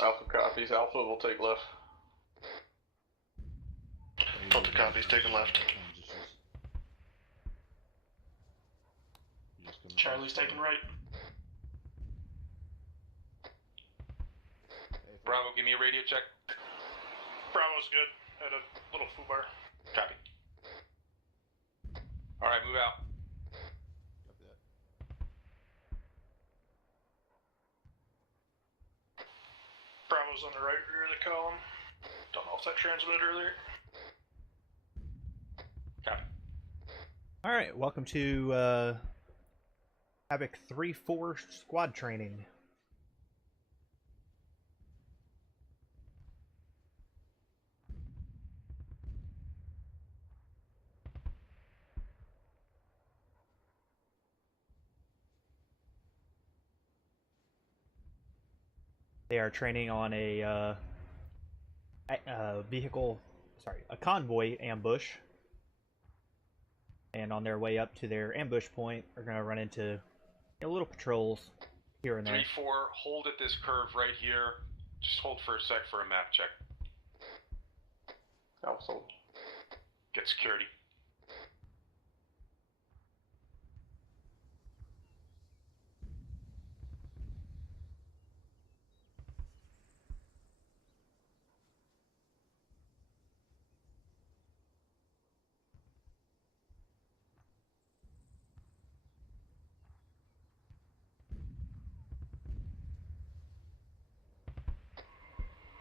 Alpha copies. Alpha will take left. Delta copies, taking left. Charlie's taking right. Bravo, give me a radio check. Bravo's good. At a little foobar. Copy. Alright, move out. Copy that. Bravo's on the right rear of the column. Don't know if that transmitted earlier. Copy. Alright, welcome to Havoc 3-4 squad training. They are training on a convoy ambush. And on their way up to their ambush point, are going to run into little patrols here and there. 3-4, hold at this curve right here. Just hold for a sec for a map check. Also. Get security.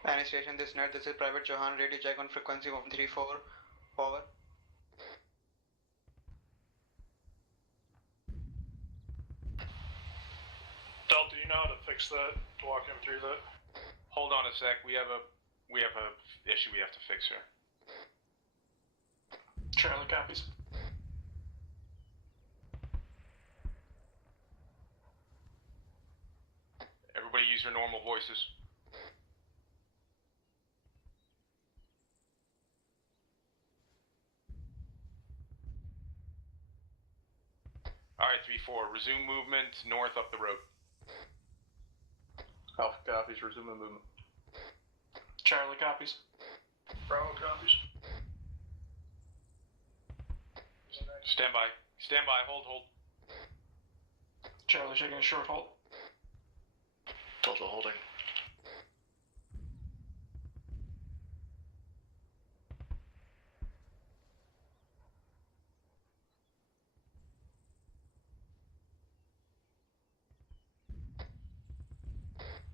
Any station, this net, this is Private Johan, radio check on frequency 134, over. Delta, you know how to fix that? To walk him through that? Hold on a sec. We have a issue we have to fix here. Charlie copies. Everybody use your normal voices. Alright, 3-4, resume movement north up the road. Alpha copies. Resuming movement. Charlie copies. Bravo copies. Stand by. Stand by. Hold. Charlie taking a short hold. Delta holding.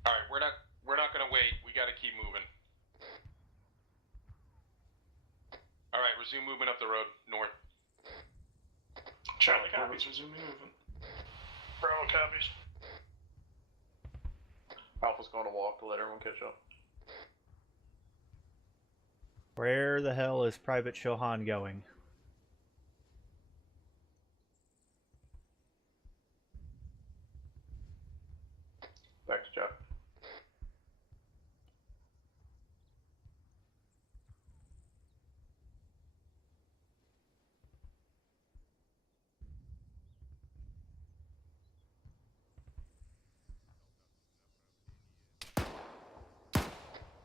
Alright, we're not gonna wait. We gotta keep moving. Alright, resume movement up the road, north. Charlie copies, resuming movement. Bravo copies. Alpha's going to walk to let everyone catch up. Where the hell is Private Johan going? Back to Jeff.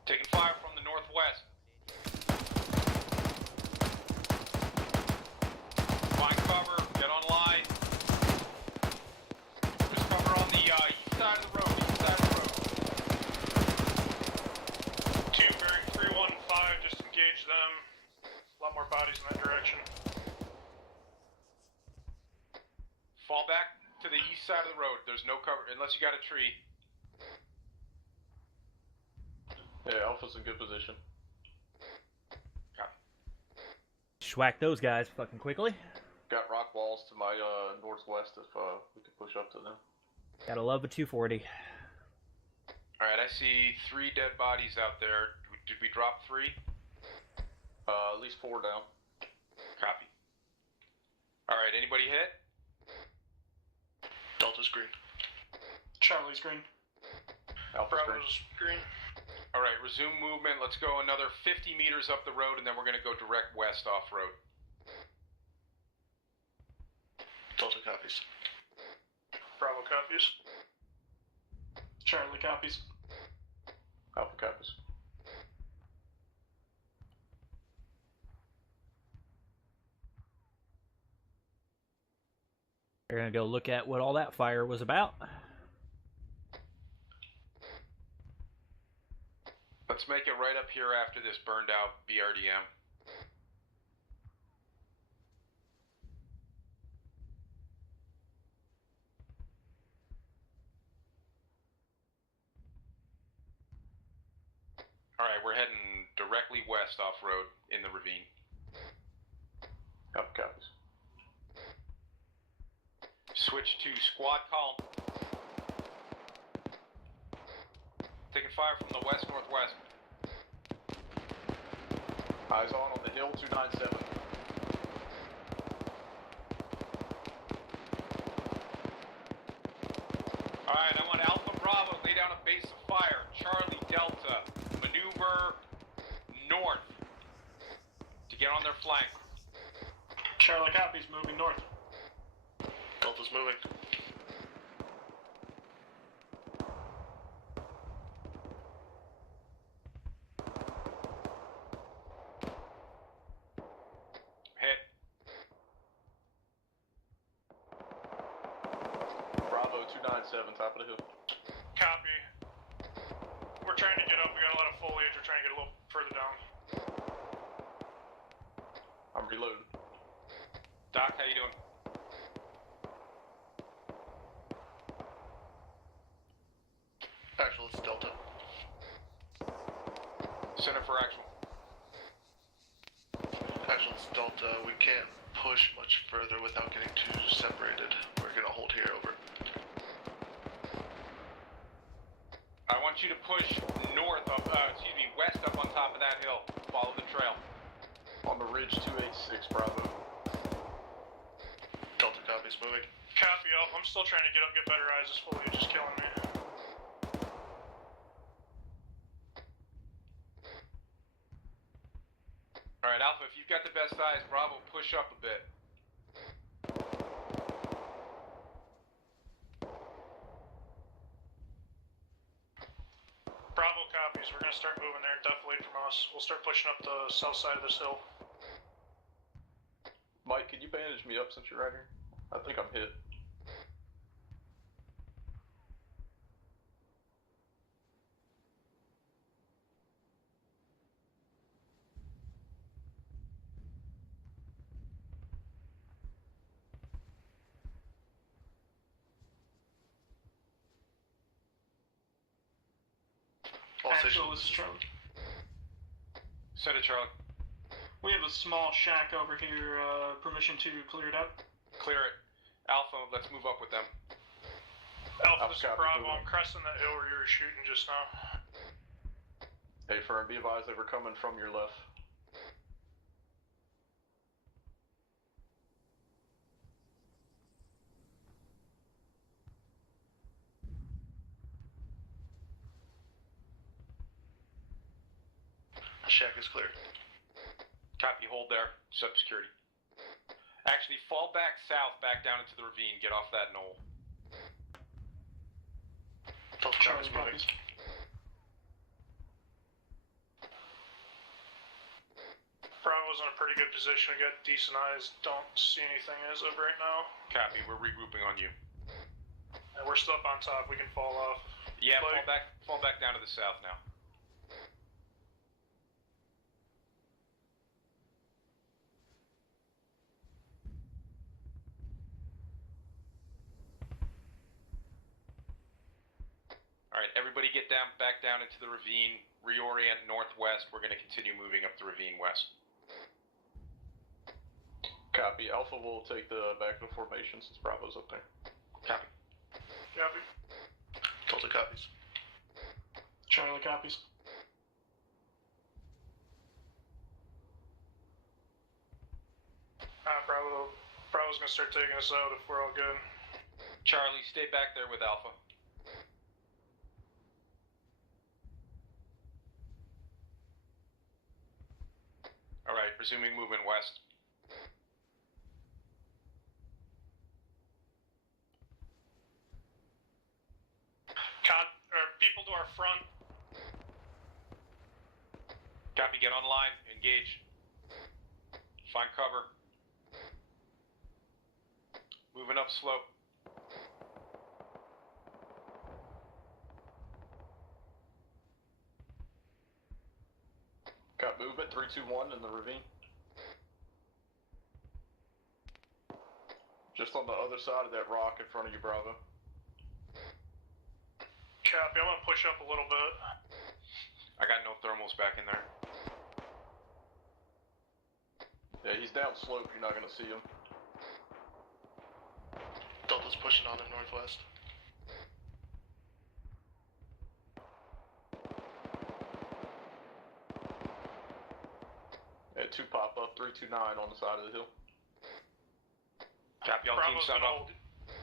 Taking fire from the northwest. Find cover, get on line. There's cover on the east side of the road, Two bearing 315, just engage them. A lot more bodies in that direction. Fall back to the east side of the road. There's no cover, unless you got a tree. Yeah, Alpha's in good position. Schwack those guys fucking quickly. Got rock walls to my northwest if we could push up to them. Gotta love a 240. Alright, I see 3 dead bodies out there. Did we drop 3? At least 4 down. Copy. Alright, anybody hit? Delta's green. Charlie's green. Alpha's green. Bravo's green. Alright, resume movement. Let's go another 50 meters up the road and then we're going to go direct west off road. Delta copies. Bravo copies. Charlie copies. Alpha copies. We're gonna go look at what all that fire was about. Let's make it right up here after this burned out BRDM. Alright, we're heading directly west off-road in the ravine. Alpha copies. Switch to squad column. Taking fire from the west-northwest. Eyes on the hill 297. Alright, I want Alpha Bravo, lay down a base of fire. Charlie Delta, maneuver north to get on their flank. Charlie copies, moving north. Delta's moving. Hit. Bravo 297, top of the hill. Copy. We're trying to get up. We got a lot of foliage. We're trying to get a little further down. I'm reloading. Doc, how you doing? Actual, it's Delta. Center for actual. Actual, it's Delta. We can't push much further without getting too separated. We're gonna hold here, over. I want you to push north up, west up on top of that hill. Follow the trail. On the ridge 286, Bravo. Delta copies, moving. Copy, Alpha. I'm still trying to get better eyes. This foliage is killing me. Alright, Alpha, if you've got the best eyes, Bravo, push up a bit. Bravo copies. We're gonna start moving there. Definitely from us. We'll start pushing up the south side of this hill. Mike, can you bandage me up since you're right here? I think I'm hit. All Actual, stations. this is Charlie. Send it, Charlie. We have a small shack over here. Permission to clear it up. Clear it. Alpha, let's move up with them. Alpha, this is copy, Bravo. moving. I'm cresting that hill where you were shooting just now. Hey, firm, be advised they were coming from your left. Shack is clear. Copy, hold there. Sub security. Actually, fall back south, back down into the ravine. Get off that knoll. Delta Charlie copies, moving. copies. Bravo's in a pretty good position. We got decent eyes. Don't see anything as of right now. Copy, we're regrouping on you. And we're still up on top. We can fall off. Yeah, Like- fall back down to the south now. Alright, everybody get back down into the ravine, reorient northwest. We're going to continue moving up the ravine west. Copy. Alpha will take the back of the formation since Bravo's up there. Copy. Copy. Delta copies. Charlie copies. Bravo's gonna start taking us out if we're all good. Charlie, stay back there with Alpha. Alright, resuming movement west. People to our front. Copy, get online, engage. Find cover. Moving up slope. Got movement, 321 in the ravine. Just on the other side of that rock in front of you, Bravo. Copy, I'm gonna push up a little bit. I got no thermals back in there. Yeah, he's down slope, you're not gonna see him. Delta's pushing on him northwest. Yeah, 2 pop up, 329 on the side of the hill. Copy, all team Bravo's sound gonna up. hold.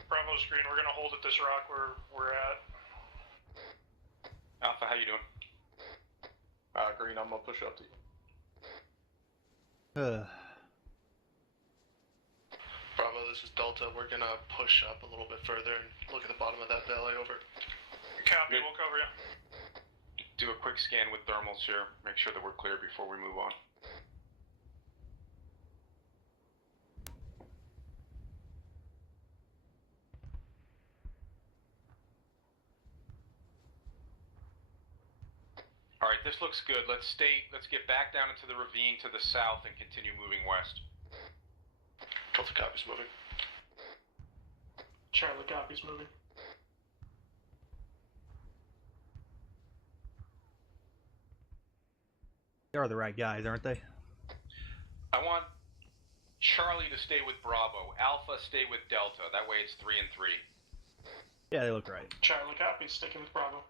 Bravo's green. We're gonna hold at this rock where we're at. Alpha, how you doing? Green, I'm gonna push up to you. Bravo, this is Delta. We're gonna push up a little bit further and look at the bottom of that valley over. Copy, Good. we'll cover you. Do a quick scan with thermals here. Make sure that we're clear before we move on. Alright, this looks good. Let's get back down into the ravine to the south and continue moving west. Delta copies moving. Charlie copies moving. They are the right guys, aren't they? I want Charlie to stay with Bravo. Alpha stay with Delta. That way it's 3 and 3. Yeah, they look right. Charlie copies, sticking with Bravo.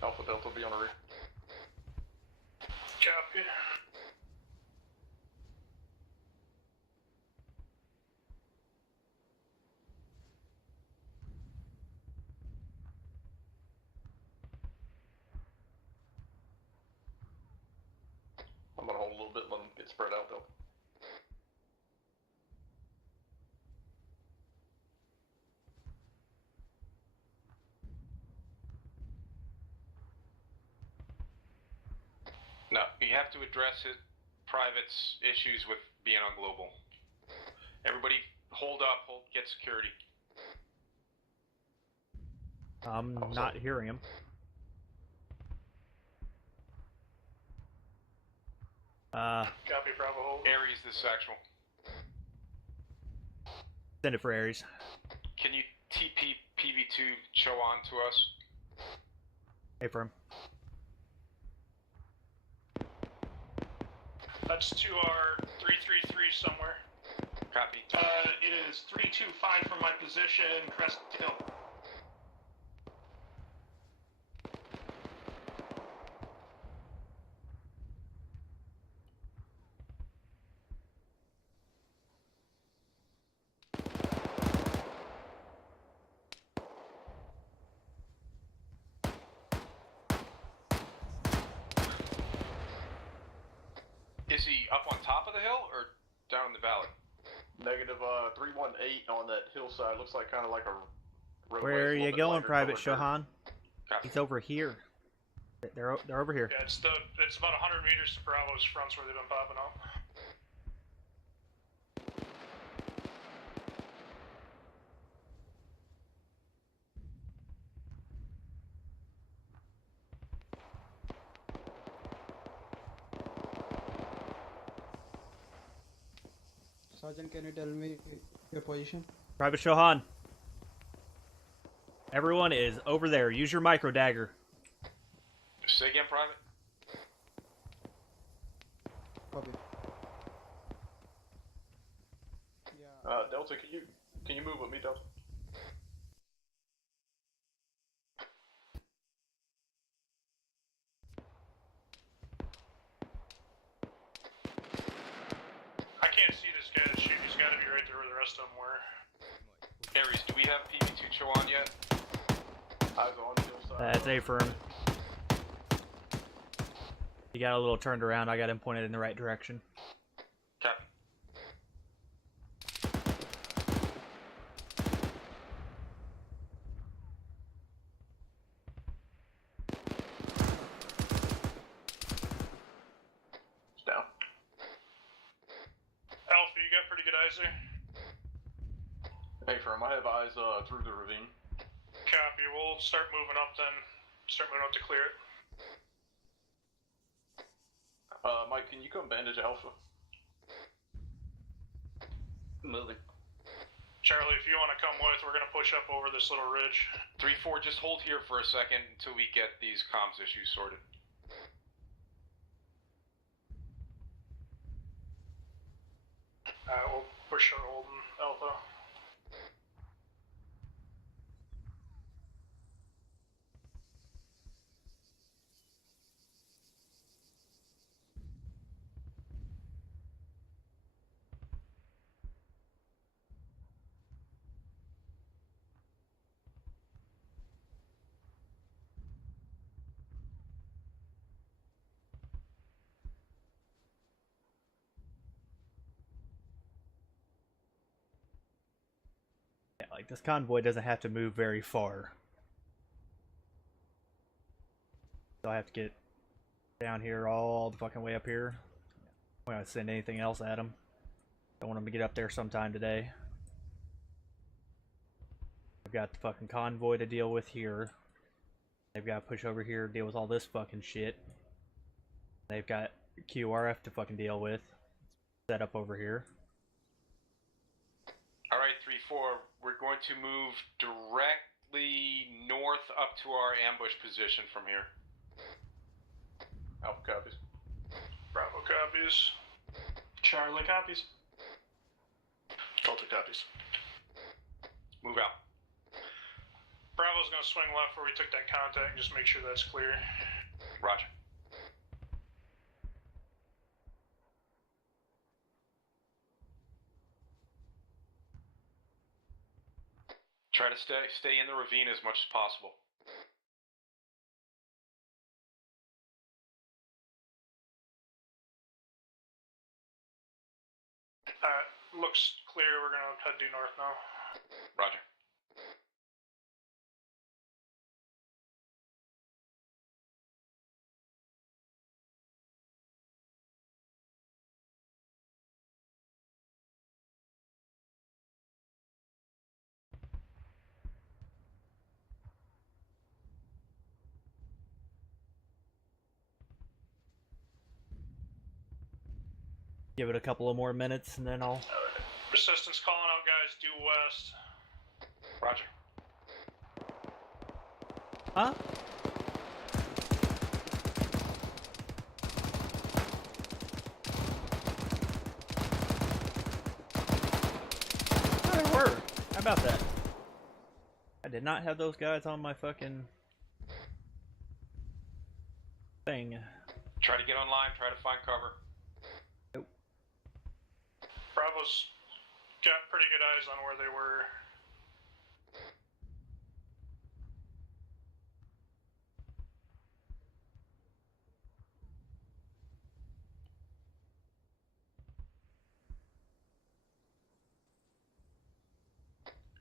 Alpha Delta will be on the rear. Copy. I'm gonna hold a little bit, let them get spread out though. No, you have to address his private's issues with being on global. Everybody hold up, get security. I'm not hearing him. Copy, Bravo, hold. Aries, this is actual. Send it for Aries. Can you TP PV2 show on to us? Hey, firm. That's to our 333 somewhere. Copy. It is 325 from my position, Crest Hill. Is he up on top of the hill or down in the valley? Negative 318 on that hillside. Looks like kind of like a roadway. Where are It's a you little bit going, lighter Private colored dirt. Shohan? Copy. He's over here. They're over here. Yeah, it's about 100 meters to Bravo's fronts where they've been popping up. Sergeant, can you tell me your position? Private Shohan. Everyone is over there. Use your micro dagger. Say again, Private. Copy. Yeah. Delta, can you move with me, Delta? I can't see this guy that's shooting. He's got to be right there where the rest of them were. Aries, do we have PV2 show on yet? Eyes on the hillside. That's A firm. He got a little turned around. I got him pointed in the right direction. Copy. you got pretty good eyes there? Hey, firm, I have eyes through the ravine. Copy. We'll start moving up then. Start moving up to clear it. Mike, can you come bandage Alpha? Moving. Charlie, if you want to come with, we're going to push up over this little ridge. 3-4, just hold here for a second until we get these comms issues sorted. We'll push on holding Alpha. Yeah, like this convoy doesn't have to move very far. So I have to get down here all the fucking way up here. I'm not gonna send anything else at them. Don't want them to get up there sometime today. I've got the fucking convoy to deal with here. They've got to push over here, deal with all this fucking shit. They've got QRF to fucking deal with. Set up over here. Alright, 3-4, we're going to move directly north up to our ambush position from here. Alpha copies. Bravo copies. Charlie copies. Delta copies. Move out. Bravo's going to swing left where we took that contact and just make sure that's clear. Roger. Try to stay in the ravine as much as possible. Looks clear. We're going to head due north now. Roger. Give it a couple of more minutes and then I'll... Resistance calling out, guys, due west. Roger. Huh? Oh, there were. How about that? I did not have those guys on my fucking thing. Try to get online, try to find cover. Bravo's got pretty good eyes on where they were.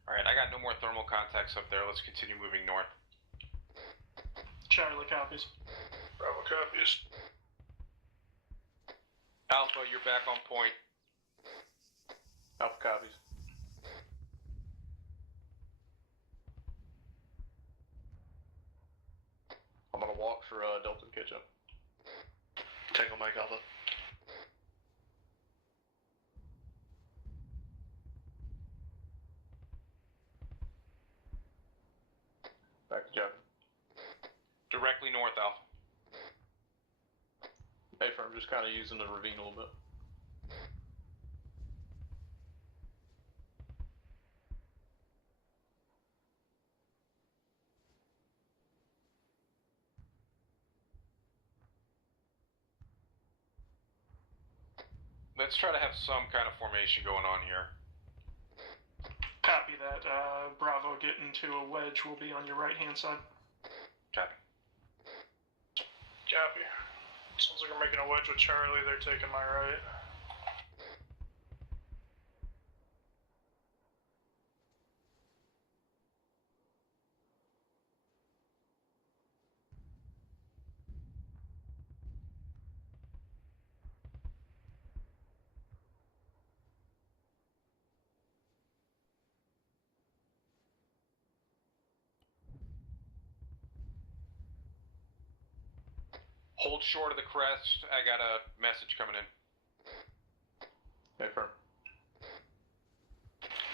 Alright, I got no more thermal contacts up there. Let's continue moving north. Charlie copies. Bravo copies. Alpha, you're back on point. Alpha copies. I'm gonna walk for Delta and catch up. Tango Mike Alpha. Back to Jack. Directly north, Alpha. Hey, firm, just kind of using the ravine a little bit. Let's try to have some kind of formation going on here. Copy that. Bravo, get into a wedge. Will be on your right-hand side. Copy. Copy. Sounds like we're making a wedge with Charlie. They're taking my right. Hold short of the crest. I got a message coming in. Okay, firm.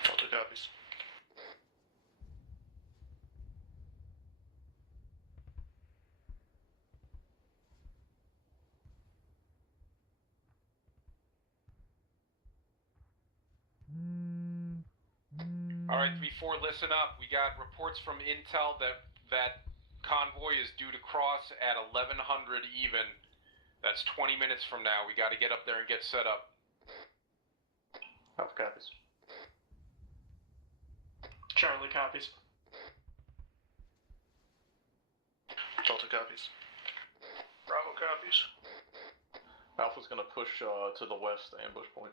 Delta copies. Alright, 3-4, listen up. We got reports from Intel that convoy is due to cross at 1100 even. That's 20 minutes from now. We gotta get up there and get set up. Alpha copies. Charlie copies. Delta copies. Bravo copies. Alpha's gonna push to the west, ambush point.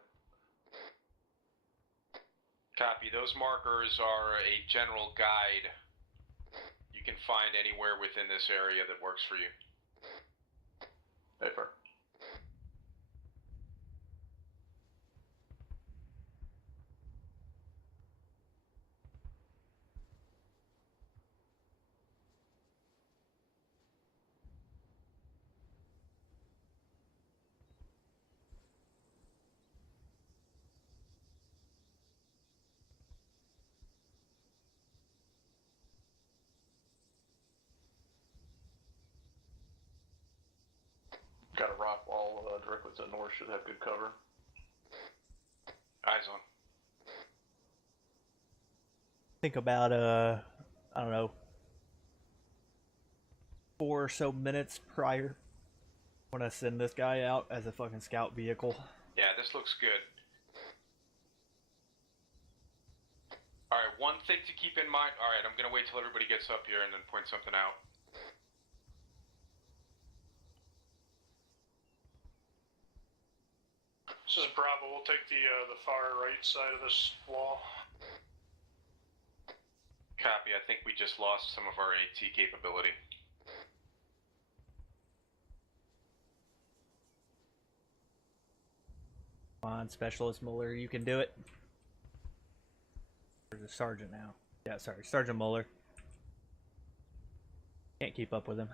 Copy. Those markers are a general guide you can find anywhere within this area that works for you. Okay, firm. Got a rock wall directly to the north, should have good cover. Eyes on. Think about I don't know, 4 or so minutes prior when I send this guy out as a fucking scout vehicle. Yeah, this looks good. Alright, one thing to keep in mind. Alright, I'm gonna wait till everybody gets up here and then point something out. This is Bravo. We'll take the far right side of this wall. Copy. I think we just lost some of our AT capability. Come on, Specialist Muller, you can do it. There's a sergeant now. Yeah, sorry, Sergeant Muller. Can't keep up with him.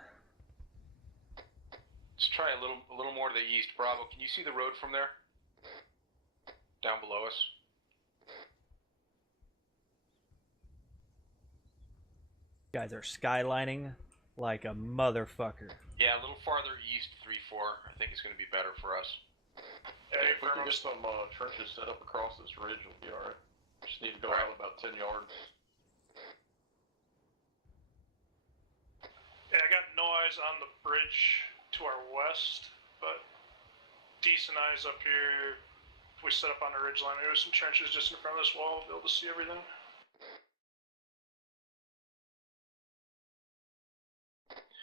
Let's try a little more to the east. Bravo, can you see the road from there? Down below us. You guys are skylining like a motherfucker. Yeah, a little farther east, 3-4. I think it's going to be better for us. Hey, if we can get some trenches set up across this ridge, we'll be alright. Just need to go out about 10 yards. Yeah, I got no eyes on the bridge to our west, but decent eyes up here. If we set up on the ridge line, maybe some trenches just in front of this wall, we'll be able to see everything.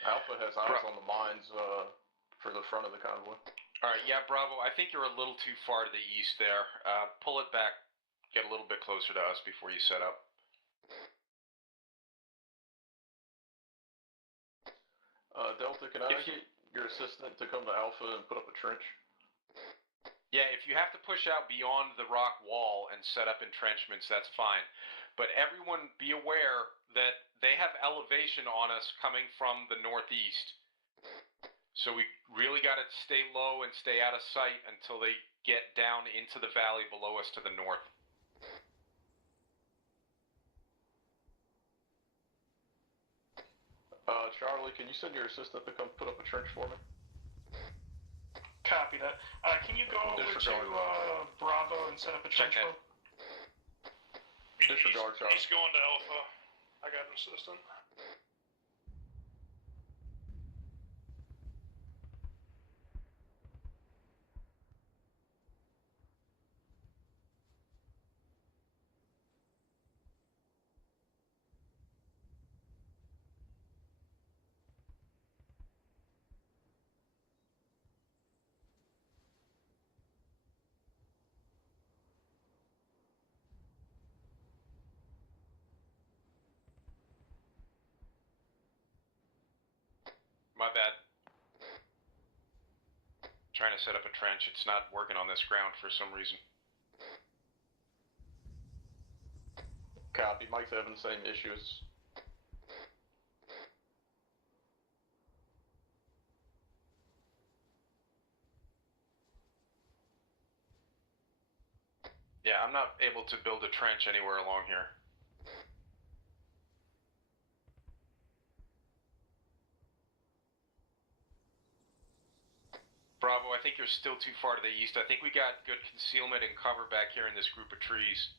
Alpha has eyes on the mines for the front of the convoy. Alright, yeah, Bravo, I think you're a little too far to the east there. Pull it back, get a little bit closer to us before you set up. Delta, can I get your assistant to come to Alpha and put up a trench? Yeah, if you have to push out beyond the rock wall and set up entrenchments, that's fine. But everyone be aware that they have elevation on us coming from the northeast. So we really got to stay low and stay out of sight until they get down into the valley below us to the north. Charlie, can you send your assistant to come put up a trench for me? Copy that. Can you go over to Bravo and set up a trench Check for? Disregard, Charlie. He's going to Alpha. I got an assistant. My bad. Trying to set up a trench. It's not working on this ground for some reason. Copy. Mike's having the same issues. . Yeah, I'm not able to build a trench anywhere along here. Bravo, I think you're still too far to the east. I think we got good concealment and cover back here in this group of trees.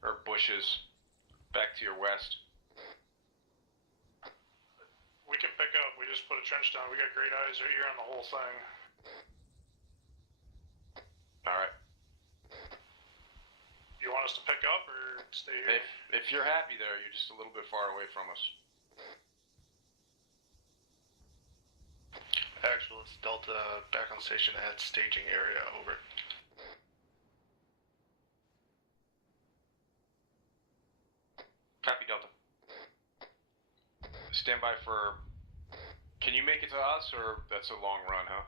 Or bushes. Back to your west. We can pick up. We just put a trench down. We got great eyes right here on the whole thing. Alright. You want us to pick up or stay here? If you're happy there, you're just a little bit far away from us. Actual, it's Delta back on station at staging area, over. Copy, Delta. Stand by for... Can you make it to us, or that's a long run, huh?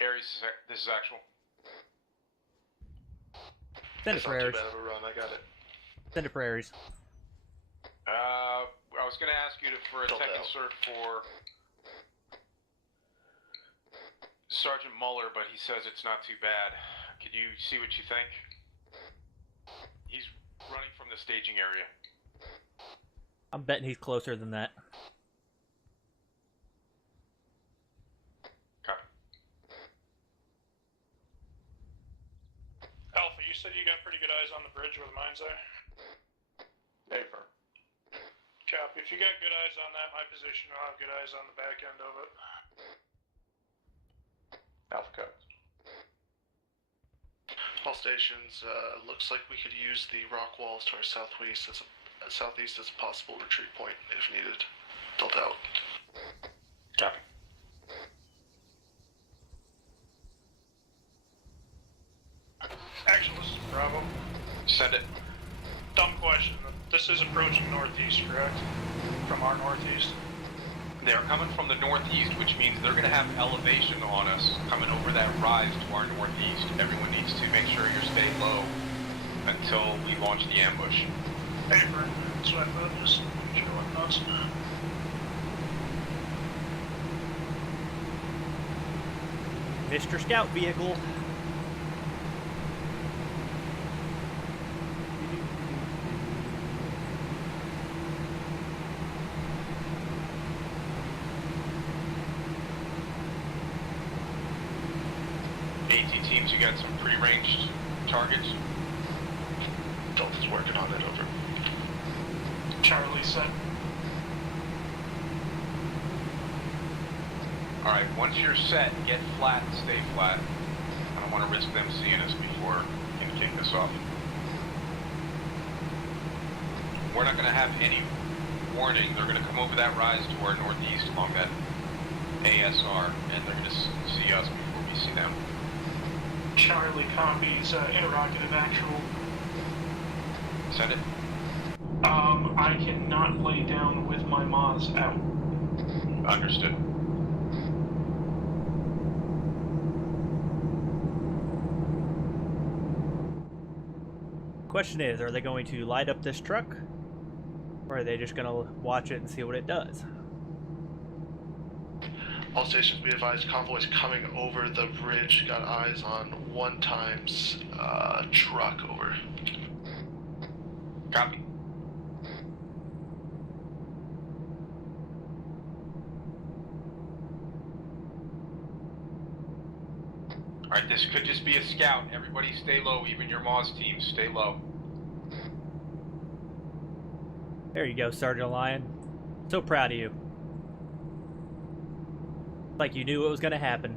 Aries, this is actual. Send it That's for not too Aries. bad of a run, I got it. Send it for Aries. I was going to ask you for a Delta tech out. insert for Sergeant Muller, but he says it's not too bad. Could you see what you think? He's running from the staging area. I'm betting he's closer than that. Copy. Alpha, you said you got pretty good eyes on the bridge where the mines are? Hey, firm. Copy. If you got good eyes on that, my position will have good eyes on the back end of it. Alpha cut. All stations, looks like we could use the rock walls to our southeast as a possible retreat point if needed. Delta out. Copy. Actually, this is Bravo. Send it. Dumb question. This is approaching northeast, correct? From our northeast? They're coming from the northeast, which means they're going to have elevation on us coming over that rise to our northeast. Everyone needs to make sure you're staying low until we launch the ambush. Hey, Brent. That's what I thought. Just making sure what nuts. Mr. Scout vehicle. AT teams, you got some pre-ranged targets? Delta's working on it, over. Charlie said. Alright, once you're set, get flat and stay flat. I don't want to risk them seeing us before we can kick this off. We're not going to have any warning. They're going to come over that rise to our northeast along that ASR, and they're going to see us before we see them. Charlie copies interrogative actual. Send it. I cannot lay down with my Maz out. Understood. Question is, are they going to light up this truck? Or are they just going to watch it and see what it does? All stations, be advised, convoys coming over the bridge. Got eyes on 1 times truck, over. Copy. Alright, this could just be a scout. Everybody stay low, even your Moz teams, stay low. There you go, Sergeant Lion. So proud of you. Like you knew what was going to happen.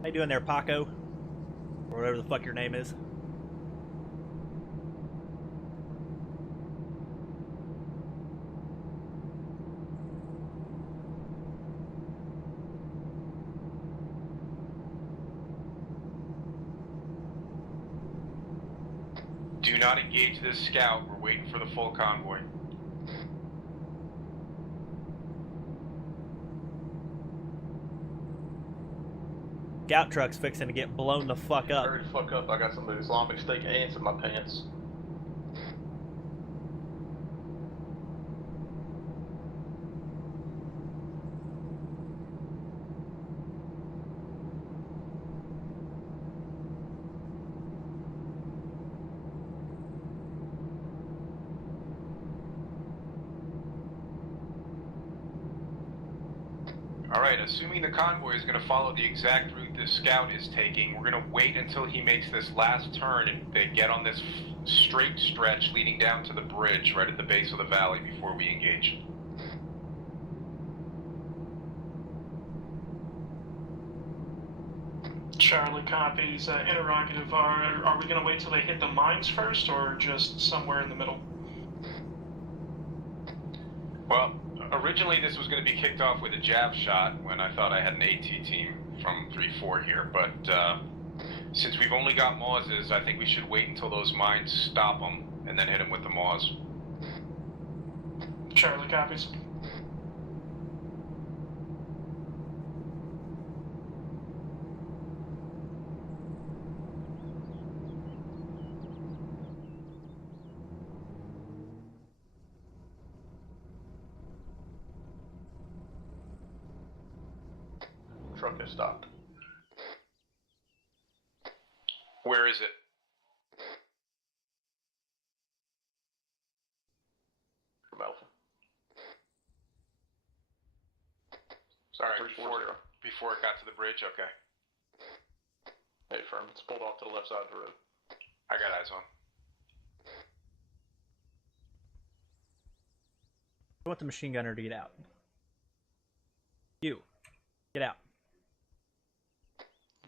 How you doing there, Paco? Or whatever the fuck your name is. Do Do not engage this scout. We're waiting for the full convoy. Scout truck's fixing to get blown the fuck up. Hurry the fuck up, I got some Islamic State ants in my pants. Alright, assuming the convoy is going to follow the exact route this scout is taking, we're going to wait until he makes this last turn and they get on this straight stretch leading down to the bridge right at the base of the valley before we engage. Charlie copies. Interrogative, are we going to wait till they hit the mines first, or just somewhere in the middle? Well, originally this was going to be kicked off with a jab shot when I thought I had an AT team from 3-4 here, but since we've only got Mauses, I think we should wait until those mines stop them and then hit them with the Maus. Charlie copies. Truck has stopped. Where is it? From Alpha. Sorry, 340. before it got to the bridge? Okay. Hey, firm. It's pulled off to the left side of the road. I got eyes on. I want the machine gunner to get out. You. Get out.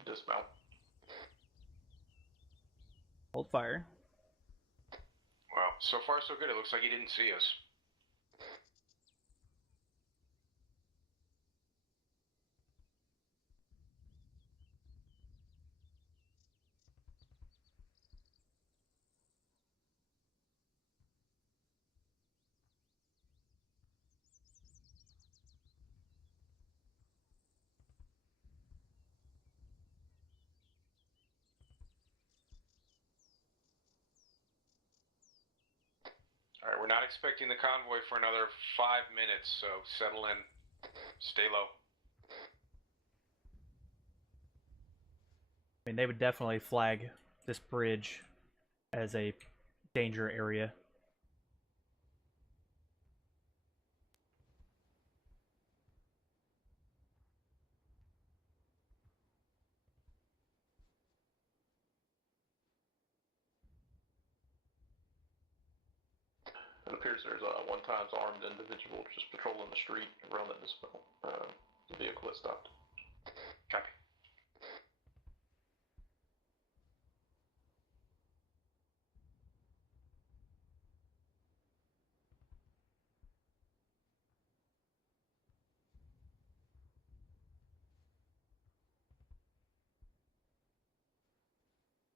Dismount. Hold fire. Well, so far so good. It looks like he didn't see us. Alright, we're not expecting the convoy for another 5 minutes, so settle in. Stay low. I mean, they would definitely flag this bridge as a danger area. It appears there's a one-times armed individual just patrolling the street around that the vehicle that stopped. Copy.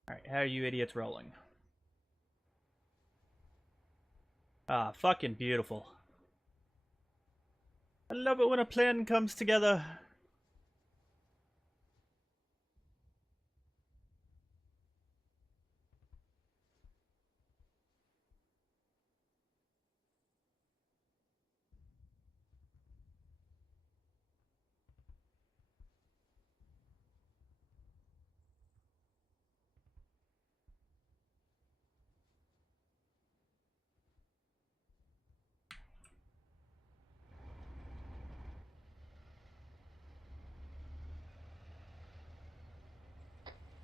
Alright, how are you idiots rolling? Ah, fucking beautiful. I love it when a plan comes together.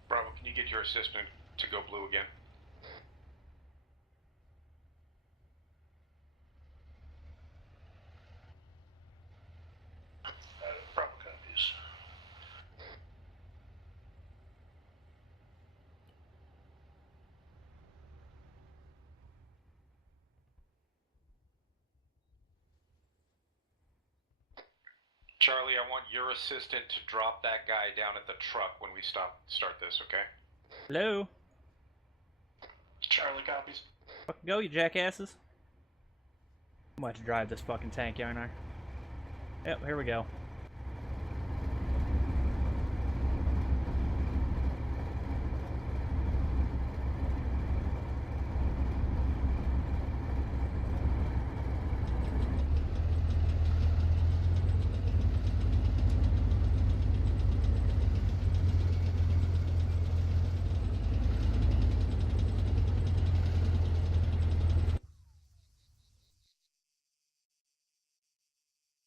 Bravo, can you get your assistant to go blue again? Bravo copies. Charlie, I want your assistant to drop that guy down at the truck when we start this, okay? Hello? Charlie copies. Fucking go, you jackasses. I'm about to drive this fucking tank, aren't I? Yep, here we go.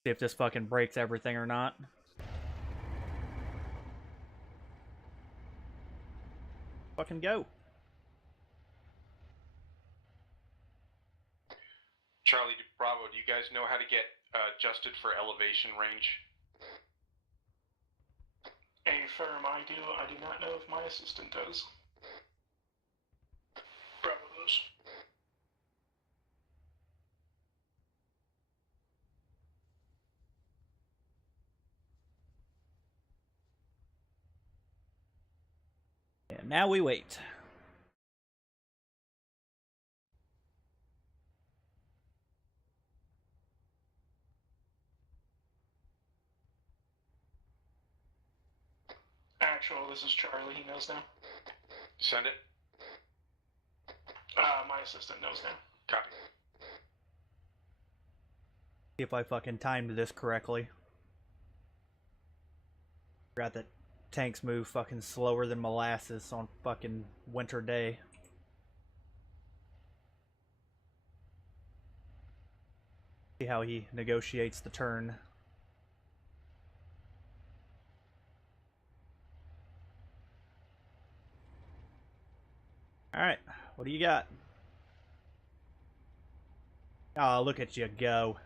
See if this fucking breaks everything or not. Fucking go. Charlie, Bravo, do you guys know how to get adjusted for elevation range? Affirm, I do. I do not know if my assistant does. Bravo those. And now we wait. Actual, this is Charlie. He knows now. Send it. My assistant knows now. Copy. See if I fucking timed this correctly. Forgot that tanks move fucking slower than molasses on fucking winter day. See how he negotiates the turn. Alright, what do you got? Oh, look at you go.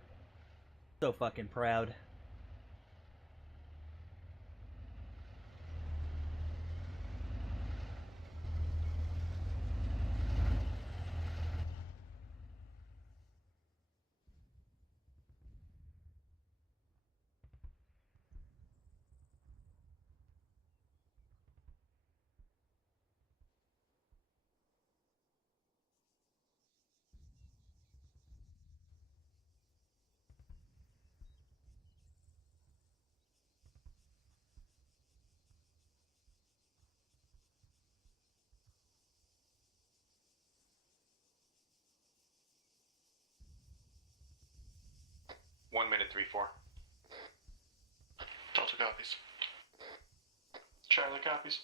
So fucking proud. One minute, 3-4. Delta copies. Charlie copies.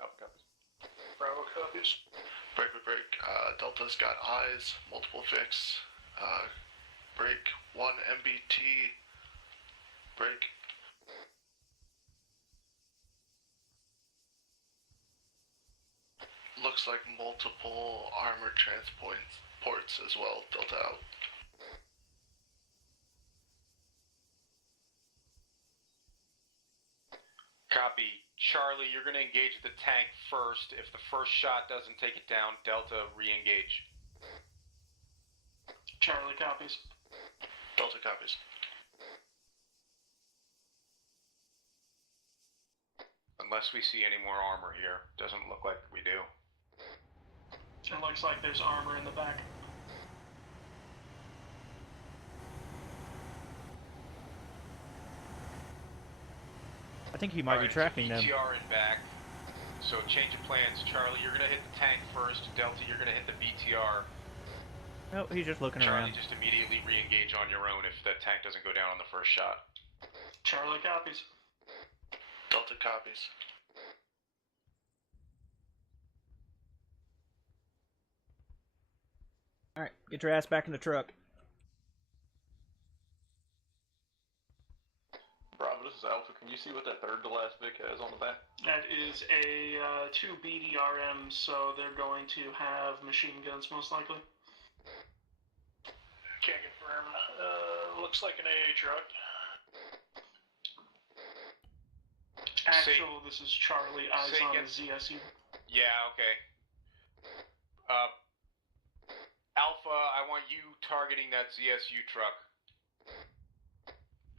Alpha copies. Bravo copies. Break. Delta's got eyes, multiple fix. Break. 1 MBT. Break. Looks like multiple armor transports as well. Delta out. Copy. Charlie, you're going to engage the tank first. If the first shot doesn't take it down, Delta, re-engage. Charlie copies. Delta copies. Unless we see any more armor here. Doesn't look like we do. It looks like there's armor in the back. I think he might be Alright, tracking so them. BTR in back. So change of plans. Charlie, you're going to hit the tank first. Delta, you're going to hit the BTR. Oh, he's just looking Charlie, around. just immediately re-engage on your own if that tank doesn't go down on the first shot. Charlie copies. Delta copies. Alright, get your ass back in the truck. Bravo, this is Alpha. Can you see what that third to last Vic has on the back? That is a 2 BDRM, so they're going to have machine guns most likely. Can't confirm. Looks like an AA truck. Actual, this is Charlie. Eyes on the ZSU. Yeah, okay. Alpha, I want you targeting that ZSU truck.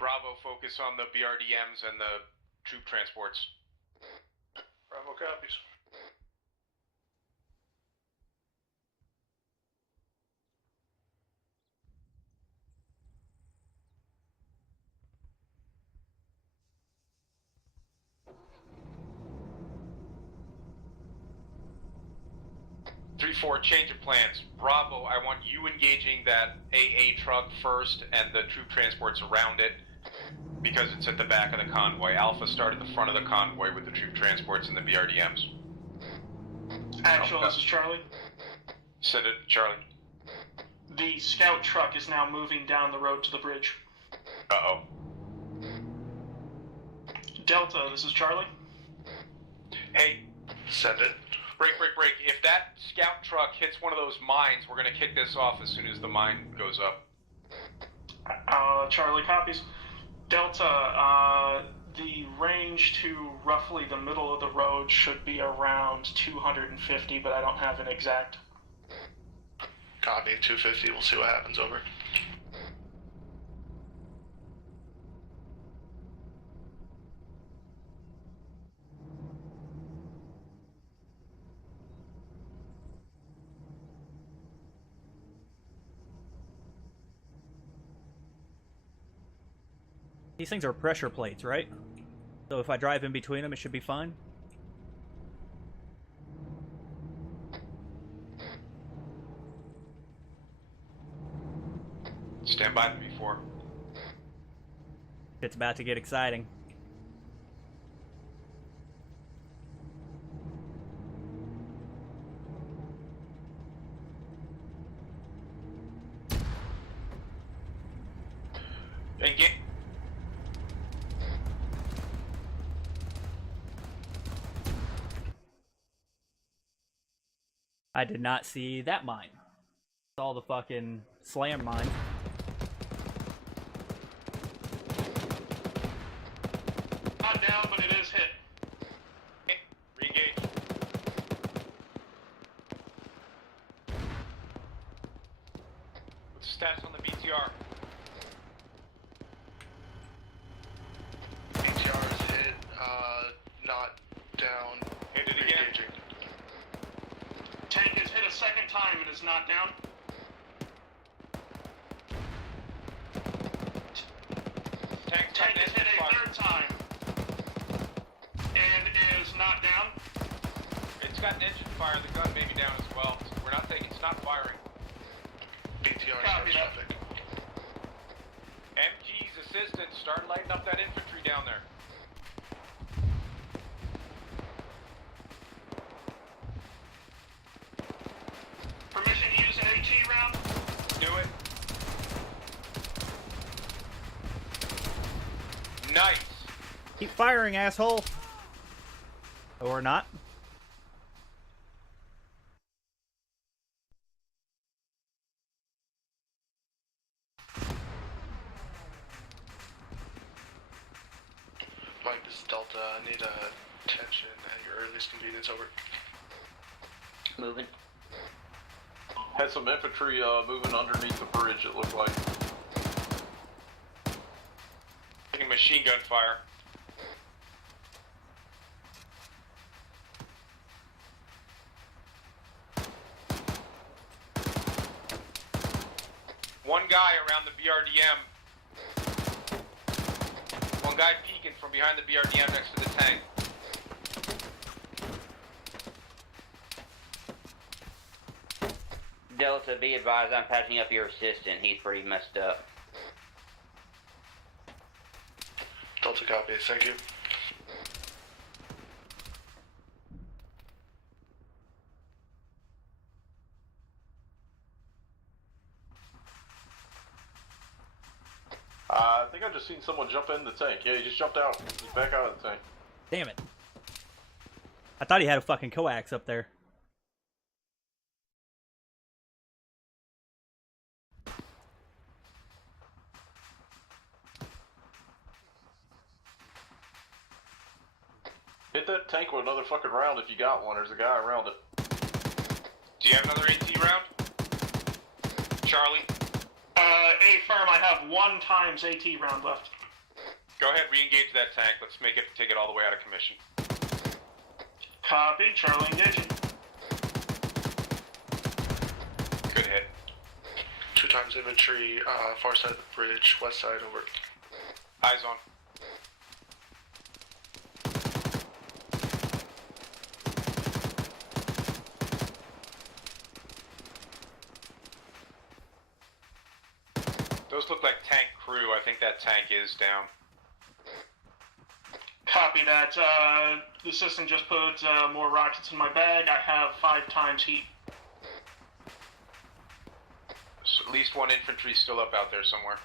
Bravo, focus on the BRDMs and the troop transports. Bravo copies. 3-4, change of plans. Bravo, I want you engaging that AA truck first and the troop transports around it because it's at the back of the convoy. Alpha start at the front of the convoy with the troop transports and the BRDMs. Actual, this is Charlie. Send it, Charlie. The scout truck is now moving down the road to the bridge. Uh-oh. Delta, this is Charlie. Hey, Send it. break. If that scout truck hits one of those mines, we're gonna kick this off as soon as the mine goes up. Charlie copies. Delta, the range to roughly the middle of the road should be around 250, but I don't have an exact. Copy, 250. We'll see what happens over. These things are pressure plates, right? So if I drive in between them, it should be fine. Stand by the B4. It's about to get exciting. Engage. I did not see that mine. Saw the fucking slam mine. Not down, but it is hit. Okay, re-engage. What's the status on the BTR? BTR is hit, not down. Hit it again. Engaging. Tank is hit a second time and is not down. Tank is hit a third time and is not down. It's got an engine fire. The gun may be down as well. We're not taking. It's not firing. BTR Copy is that. traffic. MG's assistants, start lighting up that infantry down there. Permission to use an AT round. Do it. Nice. Keep firing, asshole! Or not. Mike, this is Delta. I need attention at your earliest convenience. Over. Moving. Had some infantry moving underneath the bridge, it looked like. Taking machine gun fire. One guy around the BRDM. One guy peeking from behind the BRDM next to the tank. Delta, be advised, I'm patching up your assistant. He's pretty messed up. Delta copy. Thank you. I think I just seen someone jump in the tank. Yeah, he just jumped out. He's back out of the tank. Damn it. I thought he had a fucking coax up there. Hit that tank with another fucking round if you got one. There's a guy around it. Do you have another AT round? Charlie? A firm, I have 1 times AT round left. Go ahead, re-engage that tank. Let's make it take it all the way out of commission. Copy, Charlie engaging. Good hit. 2 times infantry, far side of the bridge, west side. Over. Eyes on. Those look like tank crew. I think that tank is down. Copy that. The assistant just put more rockets in my bag. I have 5 times heat. So at least one infantry still up out there somewhere.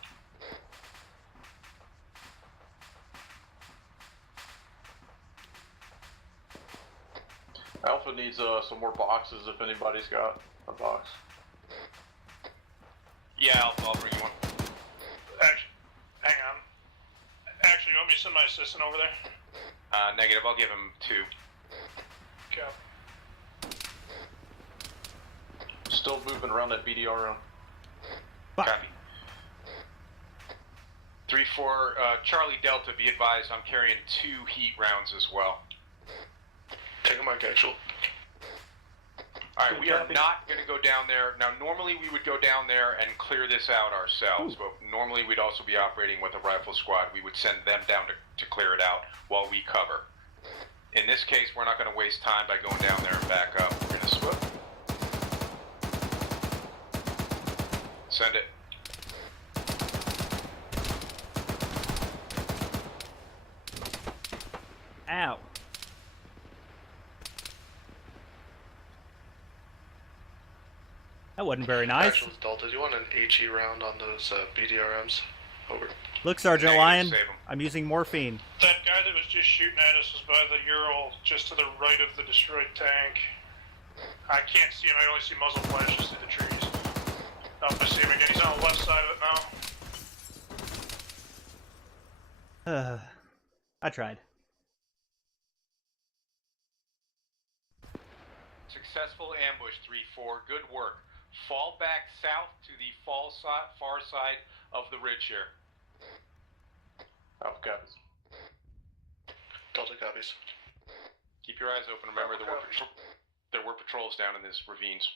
Alpha needs some more boxes if anybody's got a box. Yeah, I'll bring you one. Actually, hang on. Actually, you want me to send my assistant over there? Negative. I'll give him 2. Okay. Still moving around that BDR round. Copy. 3-4, Charlie Delta, be advised I'm carrying 2 heat rounds as well. Take a mark, actual. Alright, we are not going to go down there. Now, normally we would go down there and clear this out ourselves, but normally we'd also be operating with a rifle squad. We would send them down to clear it out while we cover. In this case, we're not going to waste time by going down there and back up. We're going to swoop. Send it. Ow. That wasn't very nice. Actual Delta, do you want an HE round on those BDRMs? Over. Look, Sergeant Negative, Lion, save 'em. I'm using morphine. That guy that was just shooting at us was by the Ural, just to the right of the destroyed tank. I can't see him, I only see muzzle flashes through the trees. Oh, I see him again, he's on the left side of it now. I tried. Successful ambush, 3-4. Good work. Fall back south to the far side of the ridge here. Alpha copies. Delta copies. Keep your eyes open. Remember, there were patrols down in these ravines.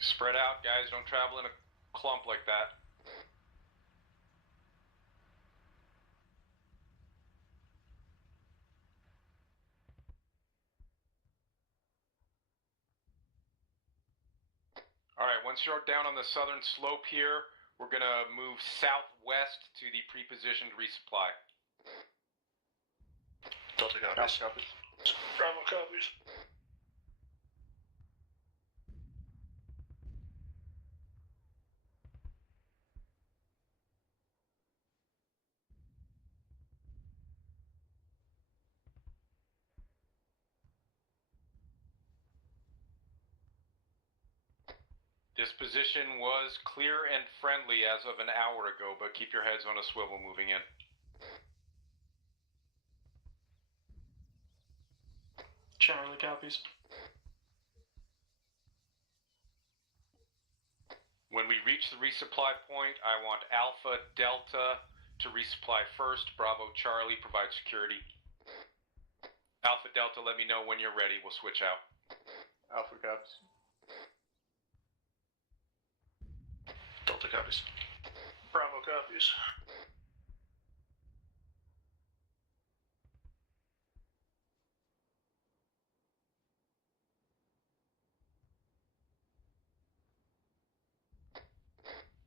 Spread out, guys. Don't travel in a clump like that. Alright, once you're down on the southern slope here, we're going to move southwest to the pre-positioned resupply. Delta copies. Alpha copies. Bravo copies. This position was clear and friendly as of an hour ago, but keep your heads on a swivel moving in. Charlie copies. When we reach the resupply point, I want Alpha Delta to resupply first. Bravo Charlie provide security. Alpha Delta, let me know when you're ready. We'll switch out. Alpha copies. Delta copies. Bravo copies.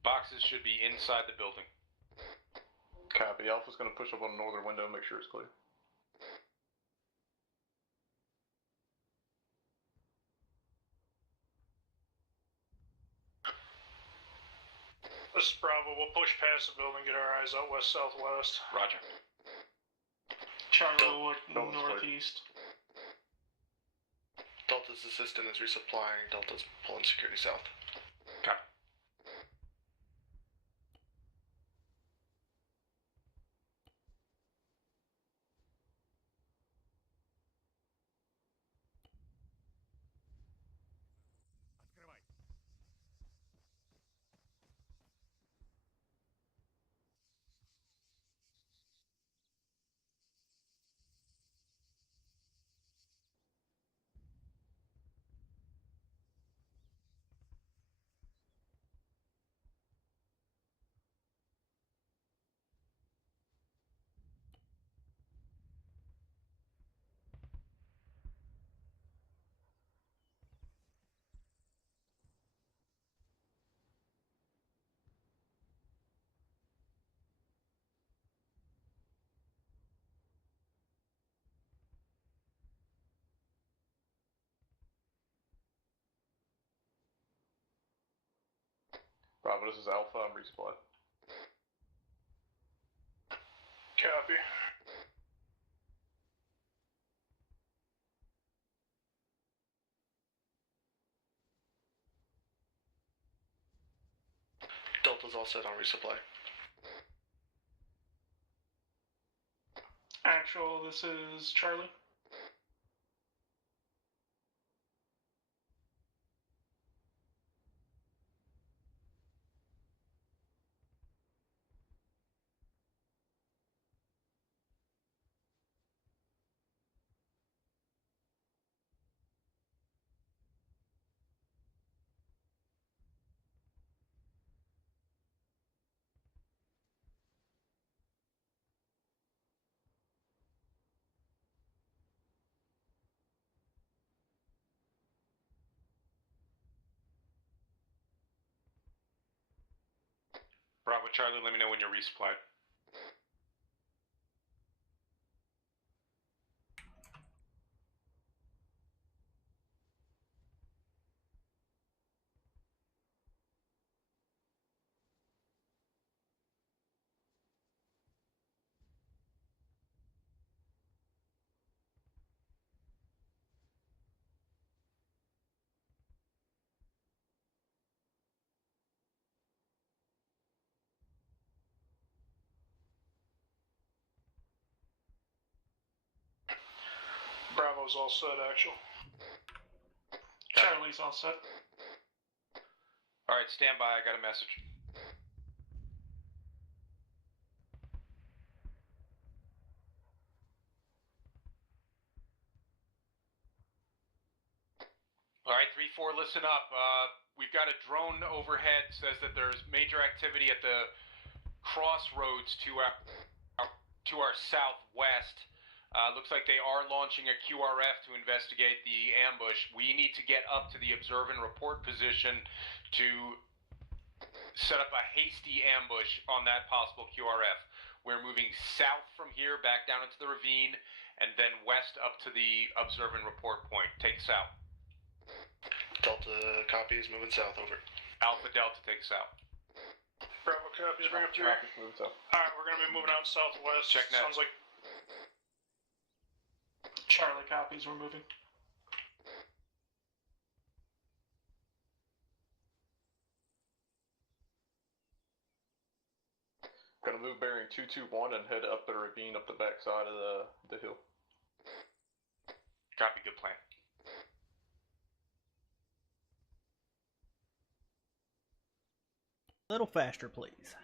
Boxes should be inside the building. Copy. Alpha's going to push up on the northern window and make sure it's clear. This is Bravo, we'll push past the building, get our eyes out west-southwest. Roger. Charlie will look Delta's northeast. Delta's assistant is resupplying. Delta's pulling security south. Copy. Bravo, this is Alpha, I'm resupply. Copy. Delta's all set on resupply. Actual, this is Charlie. Bravo Charlie, let me know when you're resupplied. Bravo's all set, actual. Charlie's all set. Alright, stand by, I got a message. Alright, 3-4, listen up. We've got a drone overhead, says that there's major activity at the crossroads to our southwest. Looks like they are launching a QRF to investigate the ambush. We need to get up to the observe and report position to set up a hasty ambush on that possible QRF. We're moving south from here, back down into the ravine, and then west up to the observe and report point. Take us out. Delta copies, moving south, over. Alpha Delta, take us out. Bravo copies, bring up to here. Alright, we're gonna be moving out southwest. Check net. Sounds like Charlie copies, we're moving. Gonna move bearing 221 and head up the ravine up the backside of the hill. Copy, good plan. A little faster, please.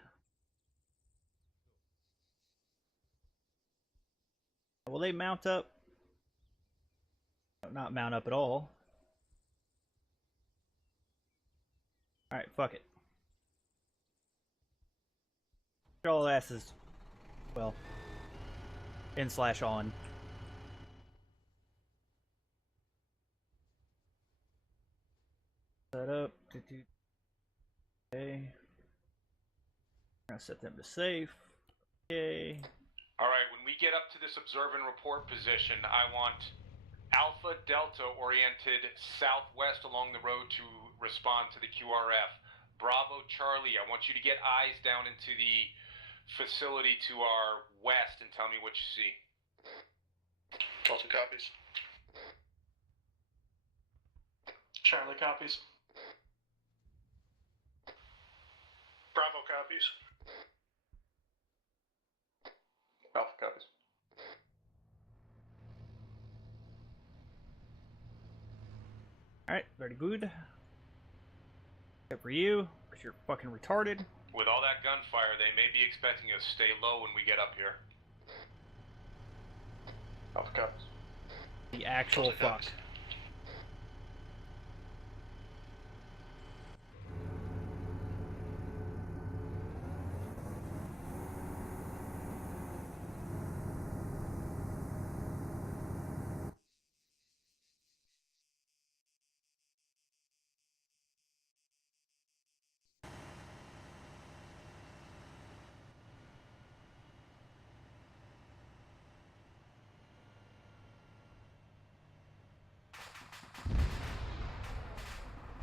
Will they mount up? No, not mount up at all. Alright, fuck it. Control S is, well, in/on. Set up. Okay. I'm gonna set them to safe. Okay. Alright, when we get up to this observe and report position, I want Alpha Delta oriented southwest along the road to respond to the QRF. Bravo Charlie, I want you to get eyes down into the facility to our west and tell me what you see. Delta copies. Charlie copies. Bravo copies. Alpha copies. Alright, very good. Except for you, because you're fucking retarded. With all that gunfire, they may be expecting us to stay low when we get up here. Alpha copies. The actual Delta fuck. copies.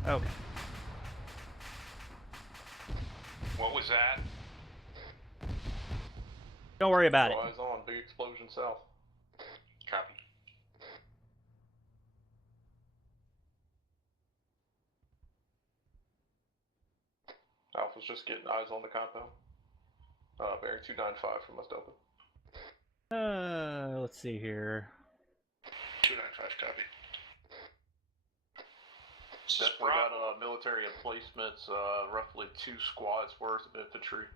Okay. What was that? Don't worry about it. Eyes on, big explosion south. Copy. Alpha's just getting eyes on the compound. Bearing 295 from us, Delta. Let's see here. 295, copy. Definitely got military emplacements, roughly 2 squads worth of infantry.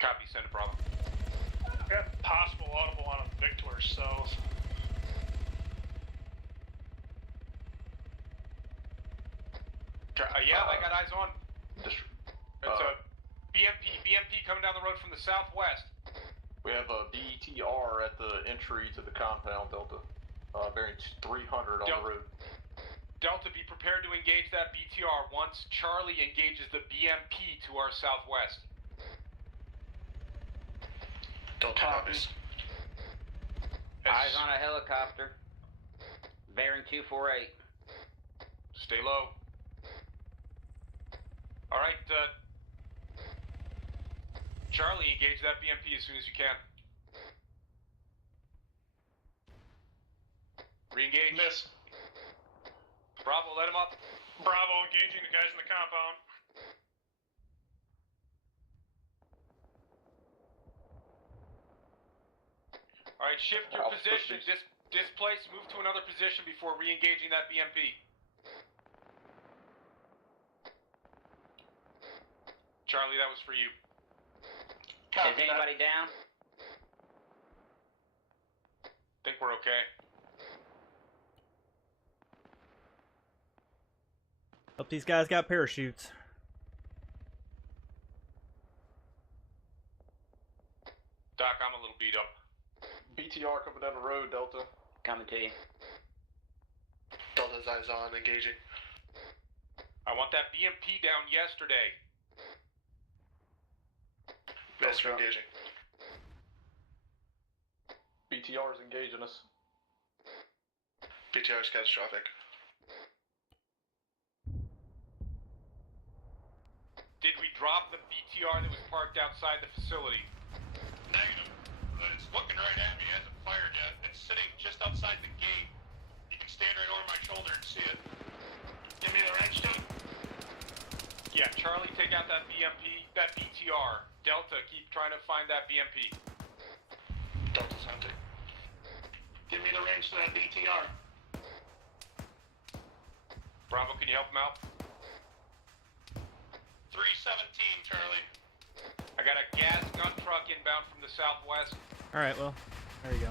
Copy, send a Bravo. We got possible audible on a Victor south. Yeah, I got eyes on. It's a BMP coming down the road from the southwest. We have a BTR at the entry to the compound, Delta. Bearing 300 on the road. Delta, be prepared to engage that BTR once Charlie engages the BMP to our southwest. Delta copies. Eyes on a helicopter. Bearing 248. Stay low. Alright, Charlie, engage that BMP as soon as you can. Re-engage. Miss. Bravo, let him up. Bravo, engaging the guys in the compound. Alright, shift your position. Displace, move to another position before re-engaging that BMP. Charlie, that was for you. Is anybody down? Think we're okay. Hope these guys got parachutes. Doc, I'm a little beat up. BTR coming down the road, Delta. Coming to you. Delta's eyes on, engaging. I want that BMP down yesterday. Yes, we're engaging. BTR's engaging us. BTR's catastrophic. Did we drop the BTR that was parked outside the facility? Negative. But it's looking right at me. It hasn't fired yet. It's sitting just outside the gate. You can stand right over my shoulder and see it. Give me the wrench, dude. Yeah, Charlie, take out that BMP, that BTR. Delta, keep trying to find that BMP. Delta's hunting. Give me the wrench to that BTR. Bravo, can you help him out? 317, Charlie. I got a gas gun truck inbound from the southwest. Alright, well, there you go.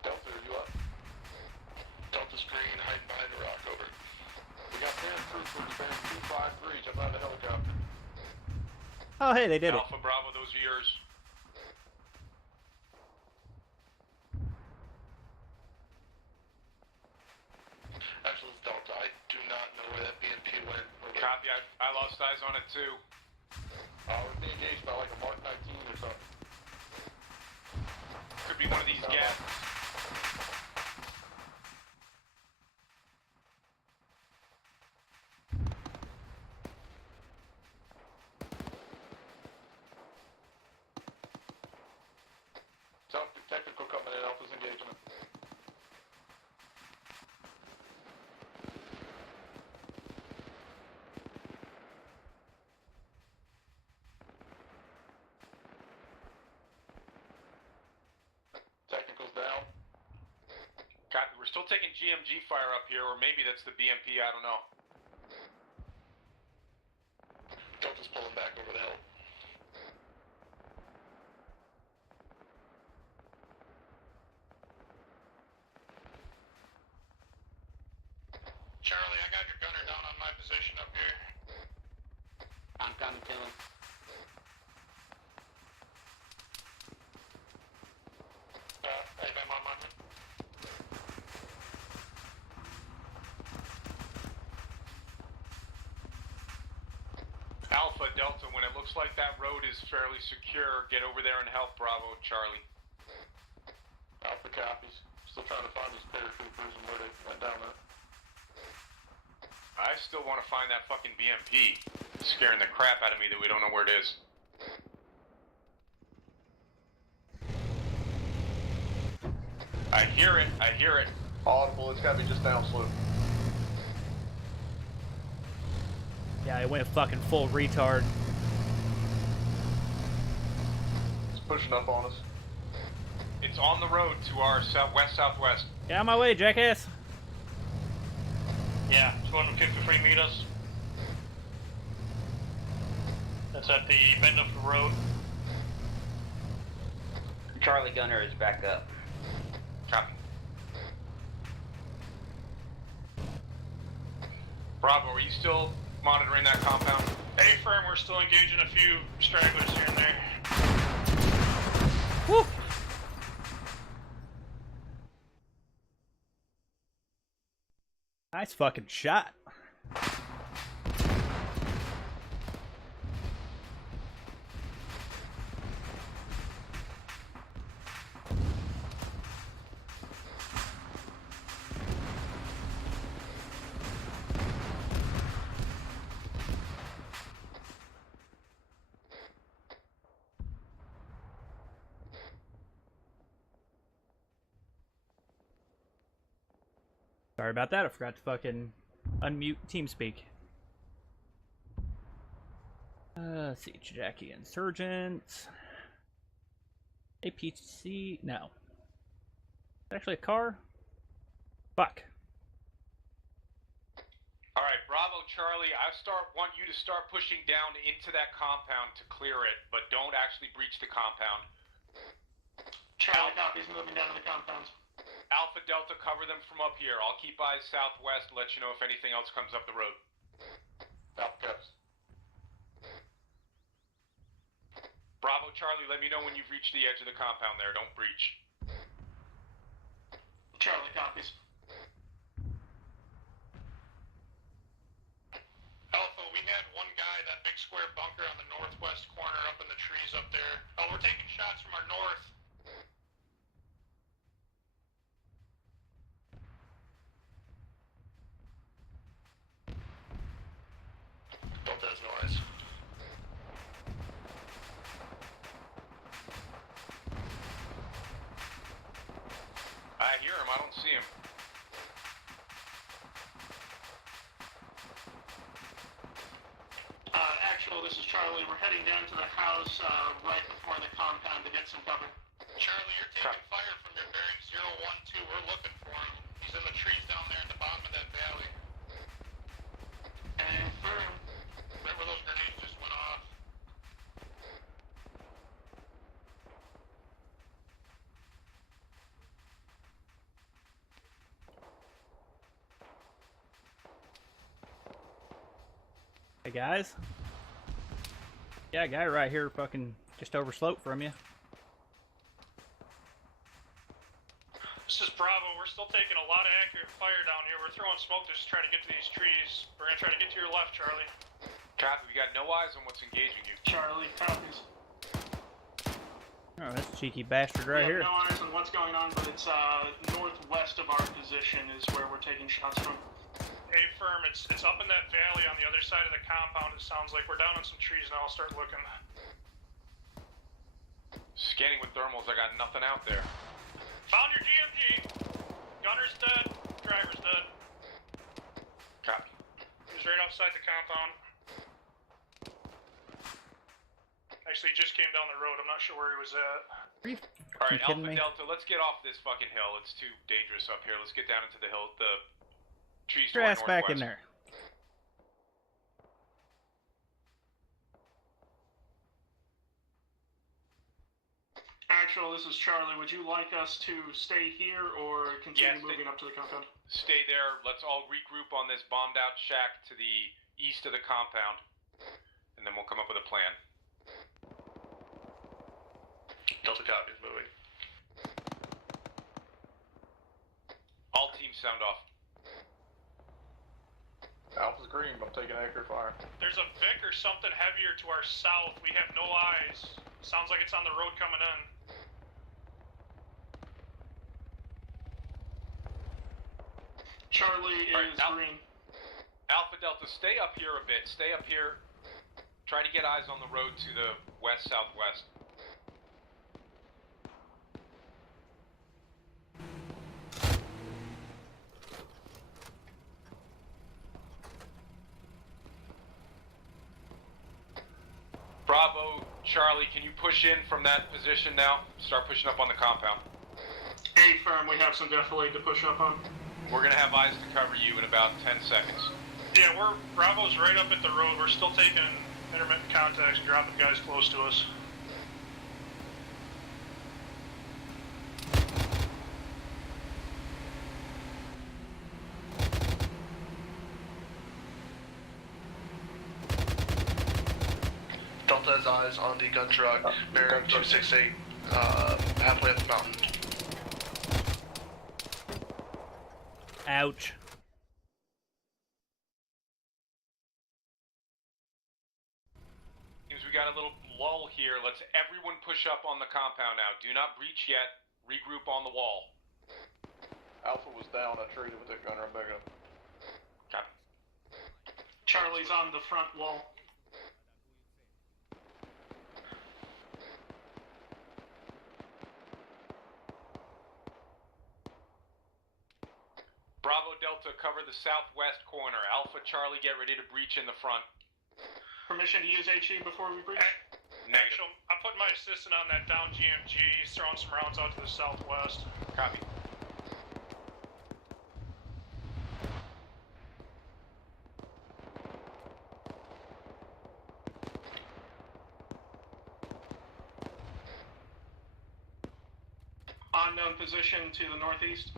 Delta, are you up? Delta's green, hiding behind a rock, over. We got paratroopers bearing 253, jump out of the helicopter. Oh, hey, they did it. Alpha Bravo, those are yours. Actually, Delta, I do not know where that BMP went. Copy, I lost eyes on it too. We're being engaged by like a Mark 19 or something. Could be one of these gas. Technical coming in, Alpha's engagement. Technical's down. Copy, we're still taking GMG fire up here, or maybe that's the BMP, I don't know. Delta's pulling back over the hill. Charlie, I got your gunner down on my position up here. I'm coming to him. Hey, I'm on my man. Alpha, Delta, when it looks like that road is fairly secure, get over there and help Bravo, Charlie. Alpha copies. Still trying to find these paratroopers and where they went down there. I still want to find that fucking BMP. It's scaring the crap out of me that we don't know where it is. I hear it. I hear it. Audible, it's gotta be just downslope. Yeah, it went fucking full retard. It's pushing up on us. It's on the road to our southwest. Get out of my way, jackass! Yeah, 253 meters. That's at the bend of the road. Charlie Gunner is back up. Copy. Bravo, are you still monitoring that compound? A firm, we're still engaging a few stragglers here and there. Woo! Nice fucking shot. Sorry about that, I forgot to fucking unmute TeamSpeak. Let's see, Jackie Insurgents. APC, no. Actually a car? Fuck. Alright, Bravo, Charlie, want you to start pushing down into that compound to clear it, but don't actually breach the compound. Charlie copies moving down to the compounds. Alpha Delta, cover them from up here. I'll keep eyes southwest, let you know if anything else comes up the road. Alpha Caps. Bravo, Charlie, let me know when you've reached the edge of the compound there. Don't breach. Charlie copies. Alpha, we had one guy, that big square bunker on the northwest corner up in the trees up there. Oh, we're taking shots from our north. Delta has no eyes. I hear him, I don't see him. Actual, this is Charlie. We're heading down to the house right before the compound to get some cover. Charlie, you're taking fire from your bearing 012. We're looking for him. He's in the trees down there at the bottom of that valley. And firm. Right where those grenades just went off. Hey guys. Yeah, guy right here fucking just over slope from you. This is Bravo. We're still taking a lot of accurate fire down here. We're throwing smoke just trying to get to these trees. We're gonna try to get to your left, Charlie. Copy, we got no eyes on what's engaging you. Charlie copies. Oh, that's a cheeky bastard right here. No eyes on what's going on, but it's northwest of our position is where we're taking shots from. A firm, it's up in that valley on the other side of the compound. It sounds like we're down on some trees now. I'll start looking. Scanning with thermals, I got nothing out there. Found your GMG. Gunner's dead. Driver's dead. Copy. He was right outside the compound. Actually, he just came down the road. I'm not sure where he was at. Alright, kidding Alpha me? Delta, let's get off this fucking hill. It's too dangerous up here. Let's get down into the hill, the trees to our Grass back in northwest. there. Actual, this is Charlie. Would you like us to stay here or continue Yes, moving up to the compound? Stay there. Let's all regroup on this bombed out shack to the east of the compound. And then we'll come up with a plan. Delta copies moving. All teams sound off. Alpha's green, but I'm taking accurate fire. There's a Vic or something heavier to our south. We have no eyes. Sounds like it's on the road coming in. Charlie is Alright, green. Alpha Delta, stay up here a bit. Stay up here. Try to get eyes on the road to the west-southwest. Bravo, Charlie, can you push in from that position now? Start pushing up on the compound. A firm, we have some defilade to push up on. We're gonna have eyes to cover you in about 10 seconds. Yeah, Bravo's right up at the road. We're still taking intermittent contacts and dropping guys close to us. Delta has eyes on the gun truck, bearing 268, halfway up the mountain. Ouch. Seems we got a little lull here. Let's everyone push up on the compound now. Do not breach yet. Regroup on the wall. Alpha was down. I traded with that gunner. I'm back up. Copy. Charlie's on the front wall. Bravo Delta, cover the southwest corner. Alpha Charlie, get ready to breach in the front. Permission to use HE before we breach? Actually, I'm putting my assistant on that down GMG. He's throwing some rounds out to the southwest. Copy. Unknown position to the northeast.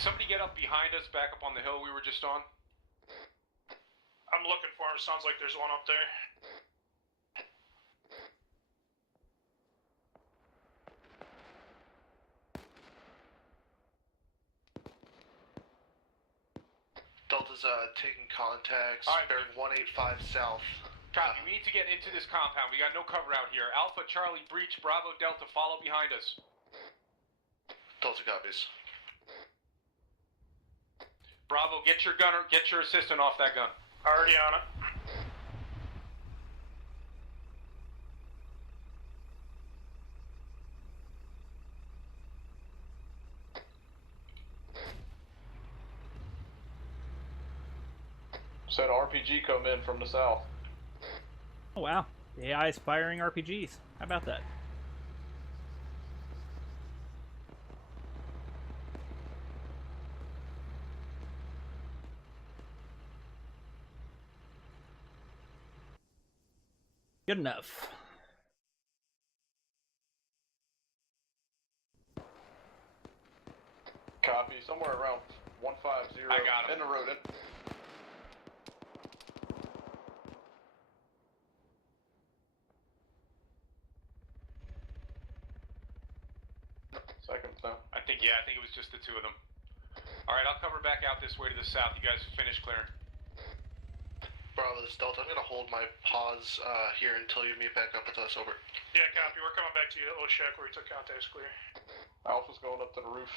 Somebody get up behind us, back up on the hill we were just on. I'm looking for him. Sounds like there's one up there. Delta's taking contacts, All right. bearing 185 south. Copy. We need to get into this compound. We got no cover out here. Alpha Charlie, breach. Bravo Delta, follow behind us. Delta copies. Bravo, get your gunner, get your assistant off that gun. Already on it. Said RPG come in from the south. Oh wow, the AI is firing RPGs. How about that? Good enough. Copy. Somewhere around 150. I got him. In the road. Seconds now. I think it was just the two of them. Alright, I'll cover back out this way to the south. You guys finish clearing. Bravo, this is Delta. I'm going to hold my pause here until you meet back up with us. Over. Yeah, copy. We're coming back to you at Oshek where we took contacts clear. Alpha's going up to the roof.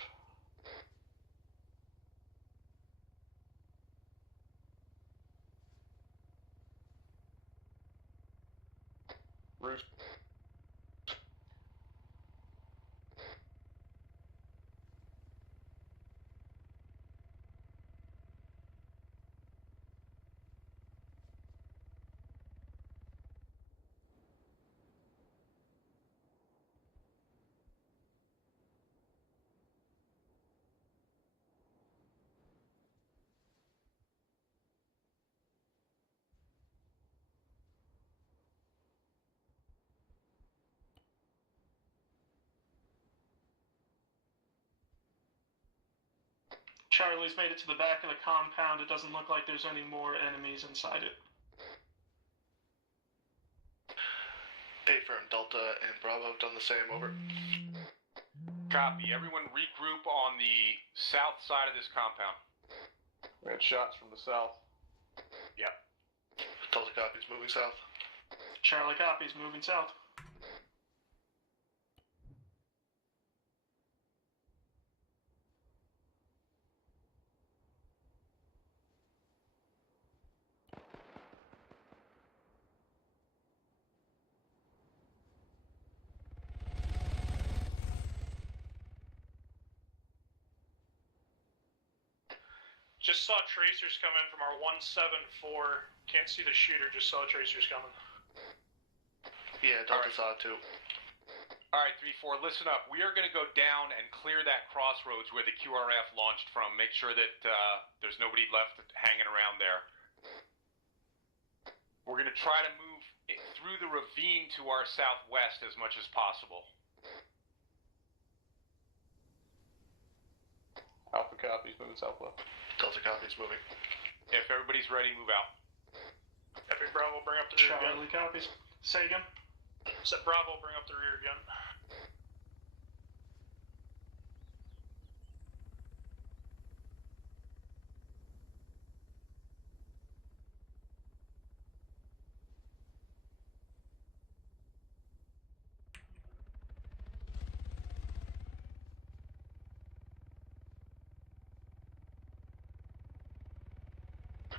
Roof. Charlie's made it to the back of the compound. It doesn't look like there's any more enemies inside it. A-firm, Delta and Bravo have done the same. Over. Copy. Everyone regroup on the south side of this compound. We had shots from the south. Yep. Delta copies, moving south. Charlie copies, moving south. Just saw tracers come in from our 174. Can't see the shooter, just saw tracers coming. Yeah, Delta saw it too. Alright, 3-4, listen up. We are going to go down and clear that crossroads where the QRF launched from. Make sure that there's nobody left hanging around there. We're going to try to move through the ravine to our southwest as much as possible. Alpha copies, moving southwest. Delta copies moving. If everybody's ready, move out. Epic Bravo, bring up the rear again. Charlie copies. Say again. Set Bravo, bring up the rear again.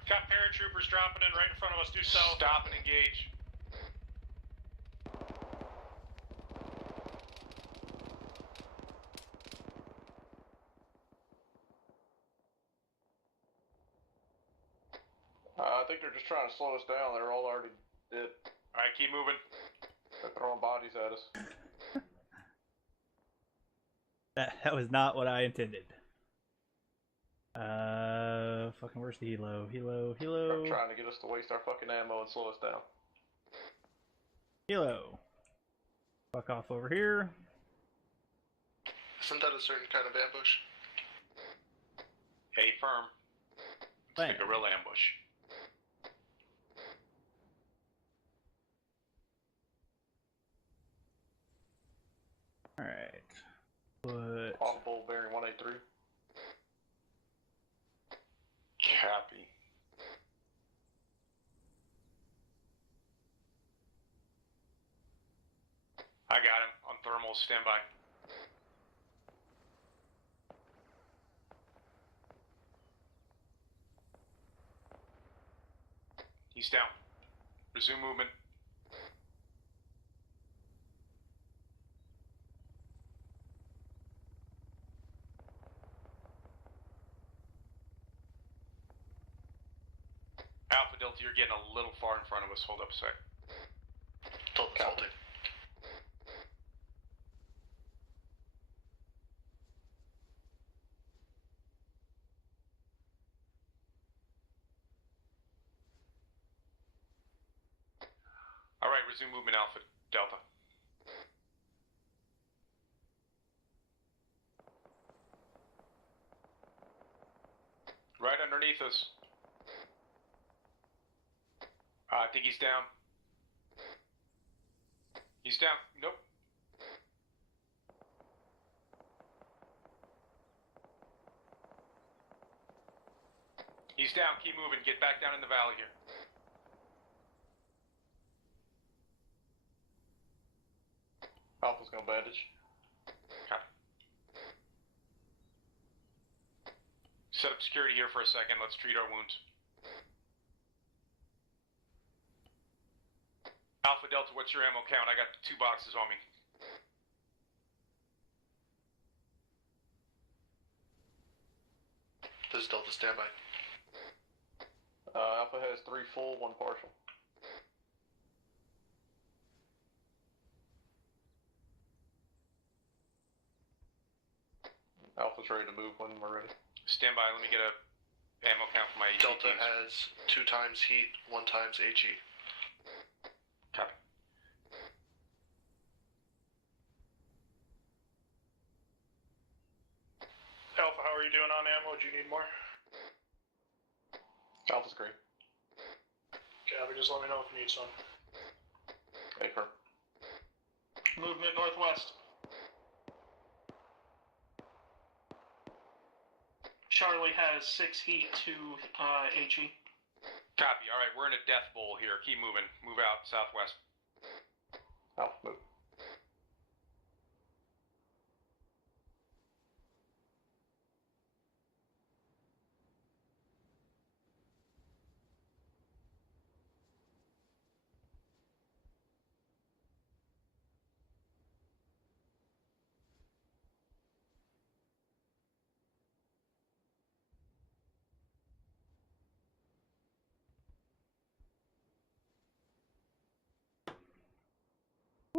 Got paratroopers dropping in right in front of us, due south. Stop and engage. I think they're just trying to slow us down. They're all already dead. Alright, keep moving. They're throwing bodies at us. That was not what I intended. Fucking where's the helo? Helo. They're trying to get us to waste our fucking ammo and slow us down. Helo. Fuck off over here. Isn't that a certain kind of ambush? Hey, firm. It's Bam. the guerrilla ambush. Alright. Put... Audible bearing 183. Copy. I got him. On thermal, standby. He's down. Resume movement. Alpha Delta, you're getting a little far in front of us. Hold up a sec. Delta's holding. Alright, resume movement, Alpha Delta. Right underneath us. I think he's down. He's down. Nope. He's down. Keep moving. Get back down in the valley here. Alpha's gonna bandage. Copy. Set up security here for a second. Let's treat our wounds. Alpha Delta, what's your ammo count? I got 2 boxes on me. This is Delta standby. Alpha has 3 full, 1 partial. Alpha's ready to move when we're ready. Stand by. Let me get a ammo count for my HE Delta teams. has 2 times heat, 1 times HE. Copy. Alpha, how are you doing on ammo? Do you need more? Alpha's green. Gabby, just let me know if you need some. Hey, firm. Movement northwest. Charlie has 6 heat, 2 HE. Copy. All right, we're in a death bowl here. Keep moving. Move out southwest. Alpha, move.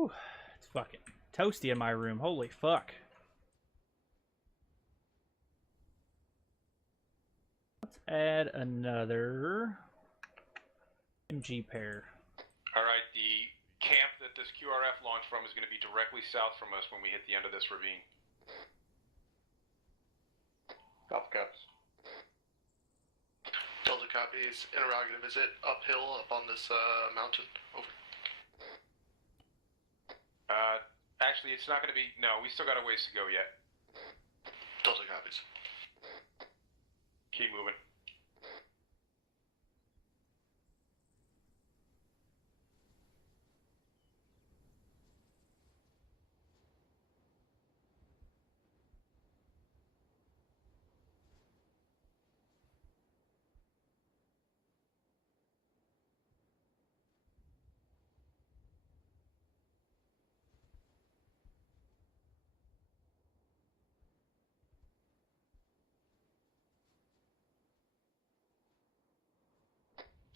Whew. It's fucking toasty in my room. Holy fuck. Let's add another MG pair. Alright, the camp that this QRF launched from is going to be directly south from us when we hit the end of this ravine. Alpha caps. Delta copies. Interrogative, is it uphill up on this mountain? Over. Actually, it's not going to be... No, we still got a ways to go yet. Delta copies. Keep moving.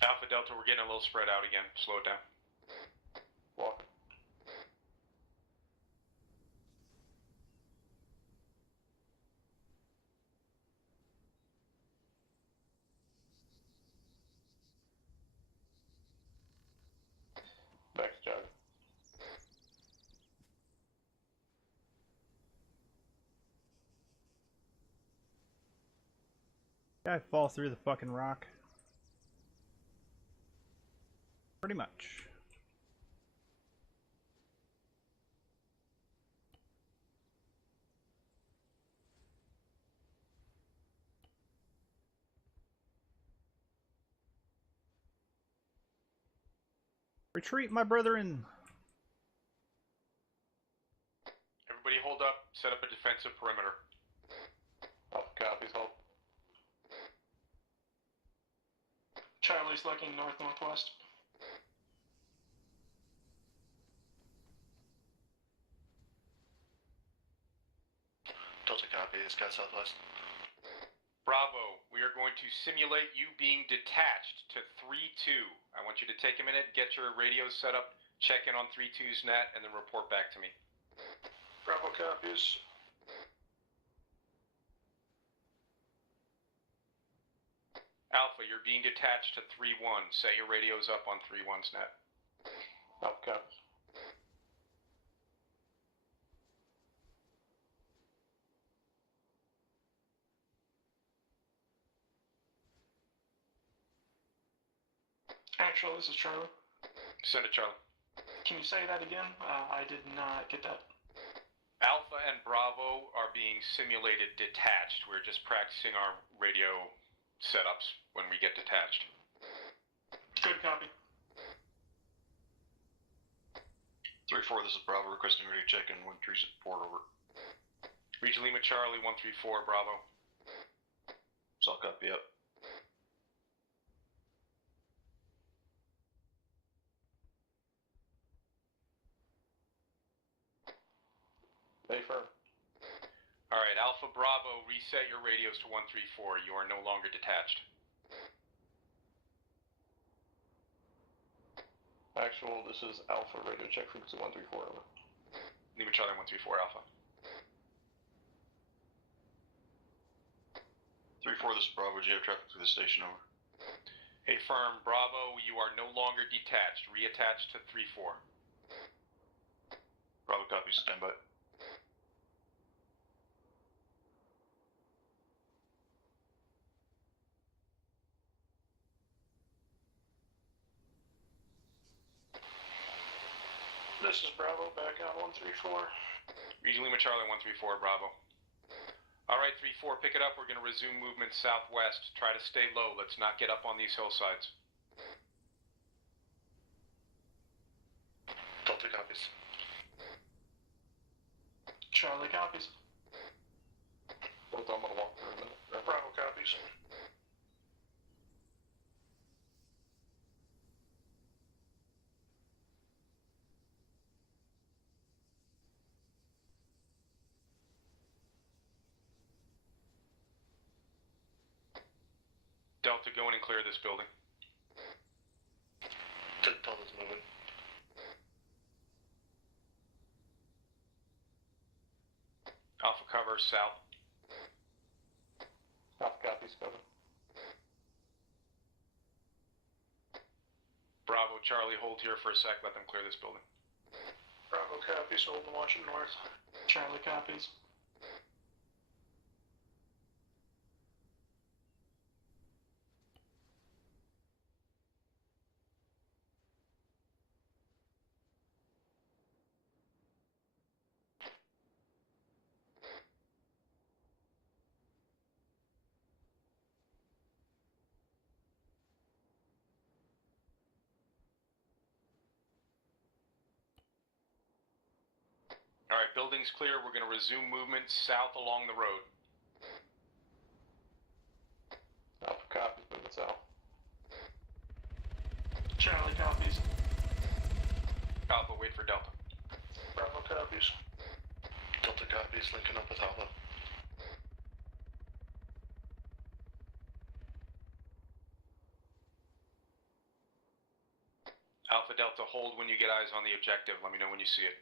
Alpha Delta, we're getting a little spread out again. Slow it down. Walking. Back to jogging. Guy fall through the fucking rock. Pretty much. Retreat, my brethren. Everybody hold up. Set up a defensive perimeter. Alpha copies, hold. Charlie's looking north-northwest. Delta copies. Got southwest. Bravo, we are going to simulate you being detached to 3-2. I want you to take a minute, get your radios set up, check in on 3-2's net, and then report back to me. Bravo copies. Alpha, you're being detached to 3-1. Set your radios up on 3-1's net. Alpha copies. Actually, this is Charlie. Send it, Charlie. Can you say that again? I did not get that. Alpha and Bravo are being simulated detached. We're just practicing our radio setups when we get detached. Good copy. 3-4, this is Bravo requesting radio check in 1-3 support over. Region Lima Charlie 134 Bravo. So I'll copy up. Stay firm. Alright, Alpha Bravo, reset your radios to 134. You are no longer detached. Actual, this is Alpha radio check frequency 134 over. Lima Charlie 134 Alpha. 3-4, this is Bravo. Do you have traffic through the station over? Hey firm, Bravo, you are no longer detached. Reattach to 3-4. Bravo copy, stand by. This is Bravo back on 134. Region Lima Charlie 134 Bravo. Alright, 3-4, pick it up. We're going to resume movement southwest. Try to stay low. Let's not get up on these hillsides. Delta copies. Charlie copies. Both I'm gonna walk through a minute. Bravo copies. Delta, go in and clear this building. Delta's moving. south. Copies, cover. Bravo, Charlie, hold here for a sec. Let them clear this building. Bravo copies, hold and watch him north. Charlie copies. Alright, building's clear. We're going to resume movement south along the road. Alpha copies, moving south. Charlie copies. Alpha, wait for Delta. Bravo copies. Delta copies, linking up with Alpha. Alpha Delta, hold when you get eyes on the objective. Let me know when you see it.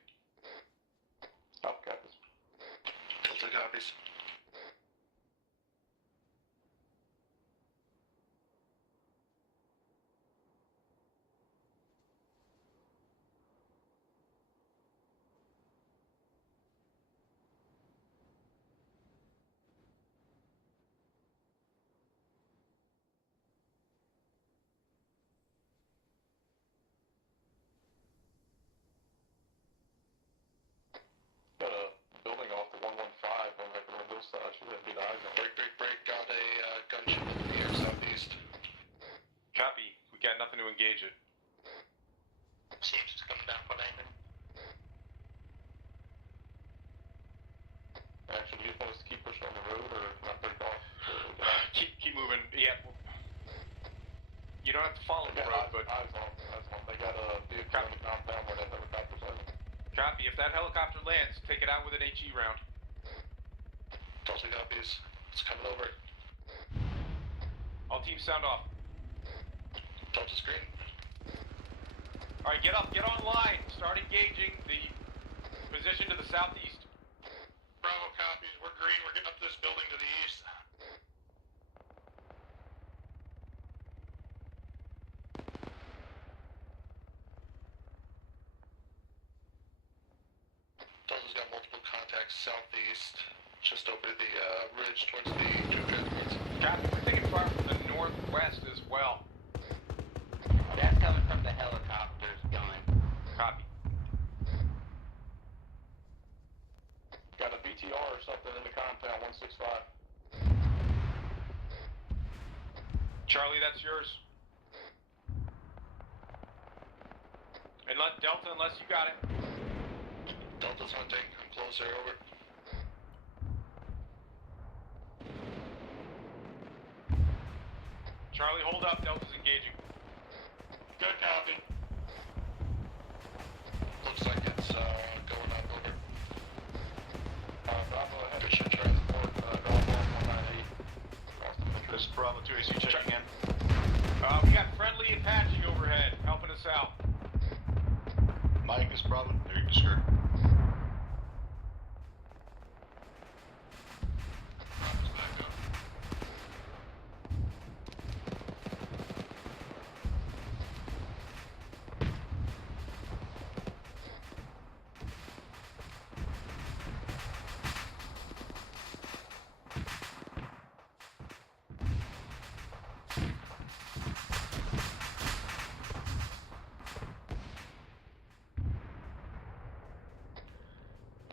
Alpha copies. Delta copies. Got a building off the 115 on that little hillside. Should have good eyes on it. Break. Got a gunship in the air southeast. Copy. We got nothing to engage it. Seems it's coming down for landing. Actually, do you want us to keep pushing on the road or not break off? Keep moving. Yeah. You don't have to follow the They road, got but eyes on. They got a vehicle on the compound where that helicopter's at. copy. If that helicopter lands, take it out with an HE round. Delta copies. It's coming over. All teams sound off. Delta's green. Alright, get up, get online. Start engaging the position to the southeast. Bravo copies. We're green. We're getting up to this building to the east. Delta's got multiple contacts southeast, just over the ridge towards the troop transports. Copy, we're taking fire from the northwest as well. That's coming from the helicopters going. Copy. Got a BTR or something in the compound, 165. Charlie, that's yours. And let Delta, unless you got it. Delta's hunting. I'm closer. Over. Charlie, hold up. Delta's engaging. Good copy. Looks like it's going up. Over. Bravo ahead. Good shit, Transport, Golf 198. This is Bravo 2AC checking in. We got friendly Apache overhead, helping us out. Mike, this is Bravo. There, you can skirt. Bravo's back up.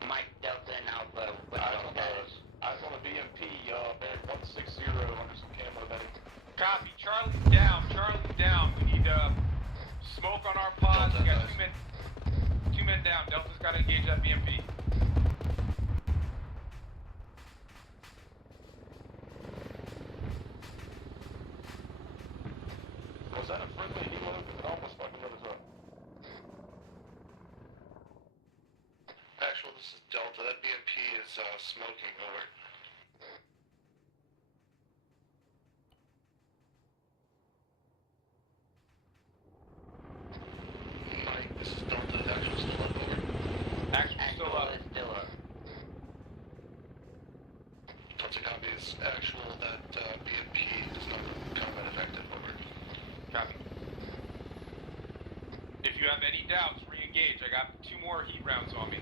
Mike, Delta, and Alpha. Eyes on a BMP, band 160 under some camo betting. Copy. Charlie's down. Charlie's down. We need smoke on our pods. We got two men down. Delta's got to engage that BMP. Was that a friendly helo? It almost fucking lit us up. Actual, this is Delta. That BMP is smoking. Over. Mike, this is Delta. Actual's still up. Over. Actually, still up. Is still up. 2 more heat rounds on me.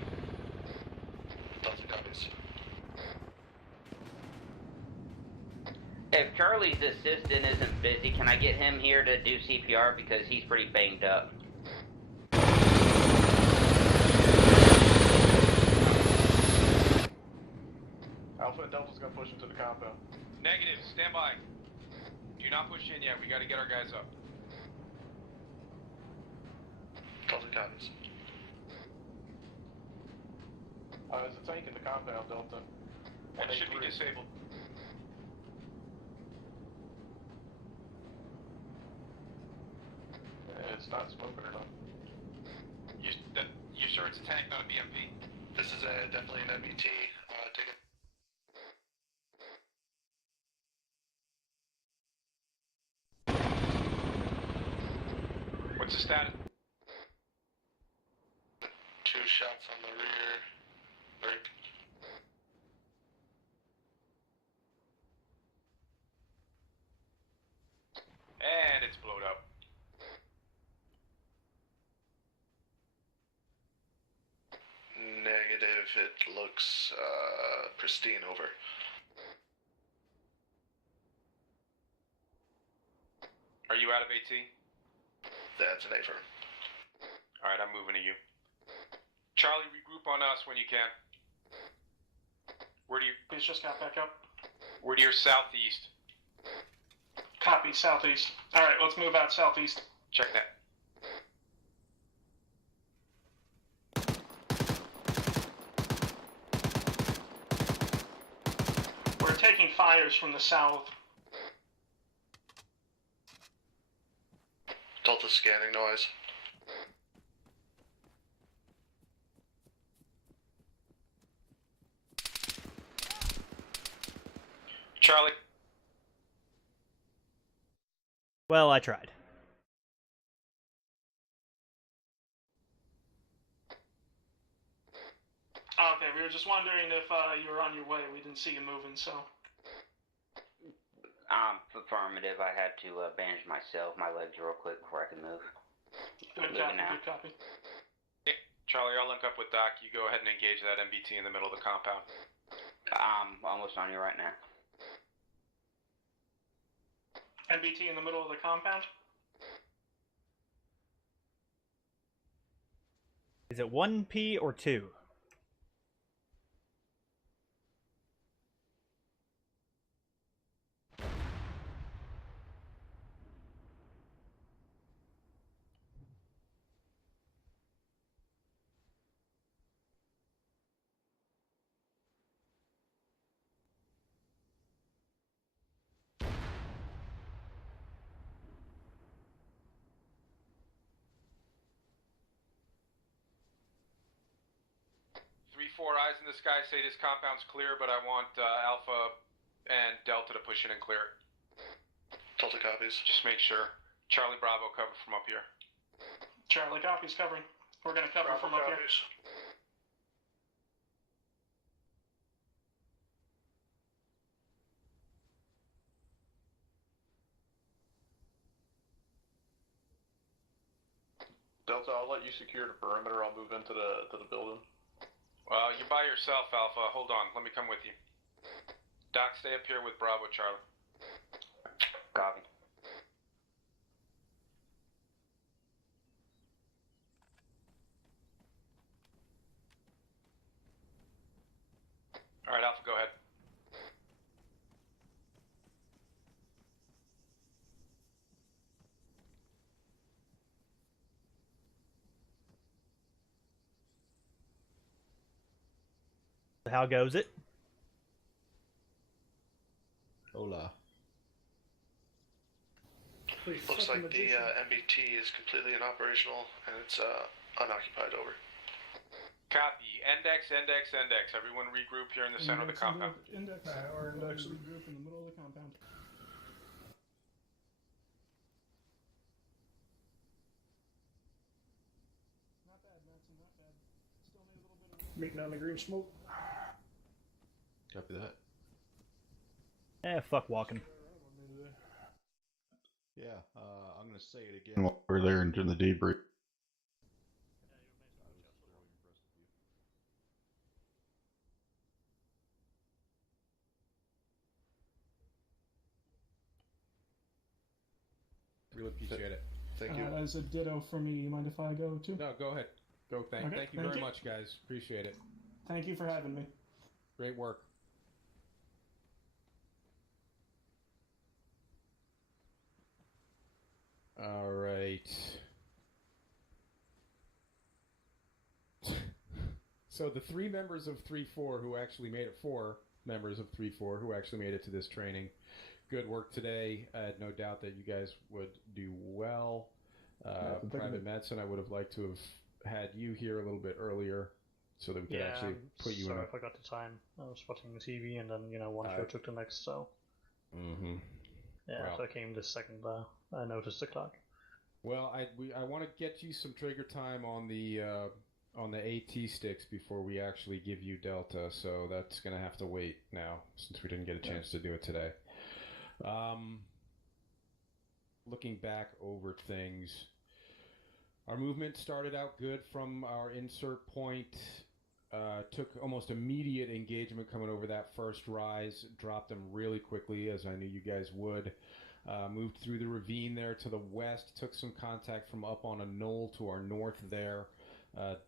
Delta copies. If Charlie's assistant isn't busy, can I get him here to do CPR because he's pretty banged up? Alpha and Delta's gonna push into the compound. Negative, stand by. Do not push in yet, we gotta get our guys up. Delta copies. There's a tank in the compound, Delta. That should be disabled. It's not smoking or not. You sure it's a tank, not a BMP? This is definitely an MBT. Take it. What's the status? 2 shots on the rear. Break. And it's blowed up. Negative, it looks pristine, over. Are you out of AT? That's an affirm. Alright, I'm moving to you. Charlie, regroup on us when you can. Where do you... He's just got back up. Where to your southeast? Copy, southeast. Alright, let's move out southeast. Check that. We're taking fires from the south. Delta scanning noise. Charlie. Well, I tried. Okay, we were just wondering if you were on your way. We didn't see you moving, so... Affirmative. I had to bandage myself, my legs real quick before I could move. Good copy, good copy. Charlie, I'll link up with Doc. You go ahead and engage that MBT in the middle of the compound. I'm almost on you right now. MBT in the middle of the compound? Is it 1P or 2? Four eyes in the sky say this compound's clear, but I want Alpha and Delta to push in and clear it. Delta copies. Just make sure. Charlie Bravo cover from up here. Charlie copies covering. We're gonna cover Bravo from up here. copies. Delta, I'll let you secure the perimeter. I'll move into the building. Well, you're by yourself, Alpha. Hold on. Let me come with you. Doc, stay up here with Bravo, Charlie. Copy. All right, Alpha, go ahead. How goes it? Hola. Looks like the MBT is completely inoperational and it's unoccupied, over. Copy. Index. Everyone regroup here in the center of the compound. Index. Or index. Group in the middle of the compound. Not bad, Matson, not bad. Still need a little bit of... Meeting on the green smoke. Copy that. Fuck walking. Yeah, I'm gonna say it again while we're there and doing the debrief. really appreciate it. Thank you. As a ditto for me, you mind if I go too? No, go ahead. Go. Thank you Thank very you. much, guys. Appreciate it. Thank you for having me. Great work. All right. So the 3 members of 3-4 who actually made it, 4 members of 3-4 who actually made it to this training. Good work today. I had no doubt that you guys would do well. Private Madsen, I would have liked to have had you here a little bit earlier so that we could actually put you in. Sorry, I forgot the time. I was watching the TV, and then one show took the next. So. Mm-hmm. Yeah, so I came this second. I noticed the clock. Well, I want to get you some trigger time on the AT sticks before we actually give you Delta, so that's going to have to wait now since we didn't get a chance to do it today. Looking back over things, our movement started out good from our insert point. Took almost immediate engagement coming over that first rise, dropped them really quickly, as I knew you guys would. Moved through the ravine there to the west, took some contact from up on a knoll to our north there.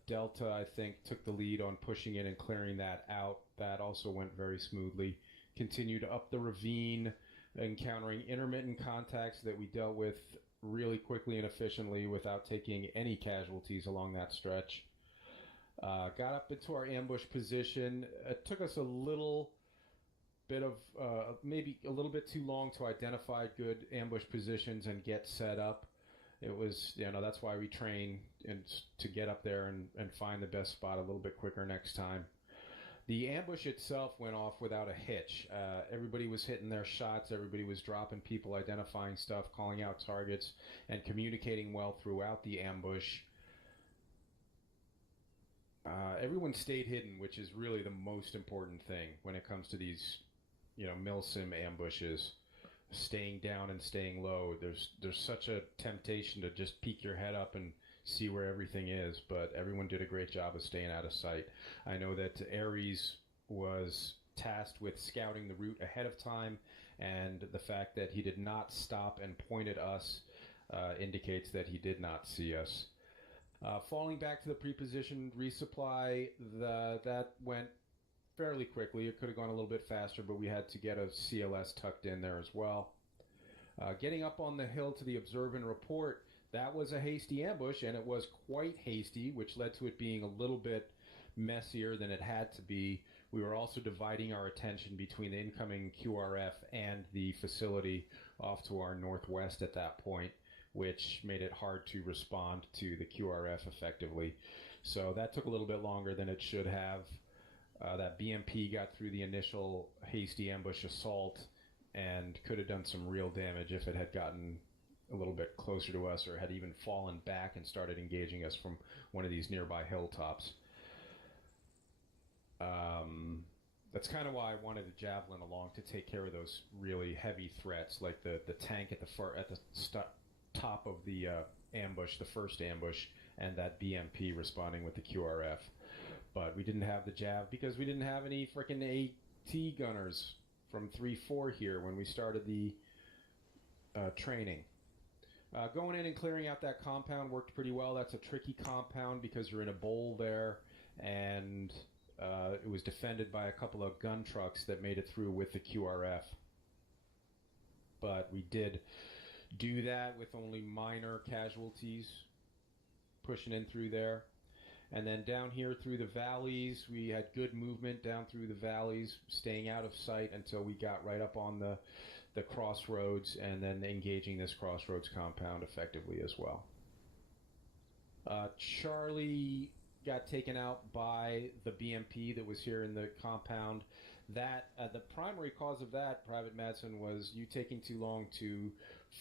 Delta, I think, took the lead on pushing in and clearing that out. That also went very smoothly. Continued up the ravine, encountering intermittent contacts that we dealt with really quickly and efficiently without taking any casualties along that stretch. Got up into our ambush position. It took us a little bit of, maybe a little bit too long to identify good ambush positions and get set up. It was, that's why we train and to get up there and find the best spot a little bit quicker next time. The ambush itself went off without a hitch. Everybody was hitting their shots. Everybody was dropping people, identifying stuff, calling out targets, and communicating well throughout the ambush. Everyone stayed hidden, which is really the most important thing when it comes to these, milsim ambushes. Staying down and staying low. There's such a temptation to just peek your head up and see where everything is, but everyone did a great job of staying out of sight. I know that Ares was tasked with scouting the route ahead of time, and the fact that he did not stop and point at us indicates that he did not see us. Falling back to the pre-positioned resupply, that went fairly quickly. It could have gone a little bit faster, but we had to get a CLS tucked in there as well. Getting up on the hill to the observe and report, that was a hasty ambush, and it was quite hasty, which led to it being a little bit messier than it had to be. We were also dividing our attention between the incoming QRF and the facility off to our northwest at that point, which made it hard to respond to the QRF effectively. So that took a little bit longer than it should have. That BMP got through the initial hasty ambush assault and could have done some real damage if it had gotten a little bit closer to us or had even fallen back and started engaging us from one of these nearby hilltops. That's kind of why I wanted a javelin along to take care of those really heavy threats, like the tank at the top of the ambush, the first ambush, and that BMP responding with the QRF. But we didn't have the Jav because we didn't have any frickin' AT gunners from 3-4 here when we started the training. Going in and clearing out that compound worked pretty well. That's a tricky compound because you're in a bowl there, and it was defended by a couple of gun trucks that made it through with the QRF. But we did do that with only minor casualties pushing in through there. And then down here through the valleys, we had good movement down through the valleys, staying out of sight until we got right up on the crossroads, and then engaging this crossroads compound effectively as well. Charlie got taken out by the BMP that was here in the compound. That the primary cause of that, Private Madsen, was you taking too long to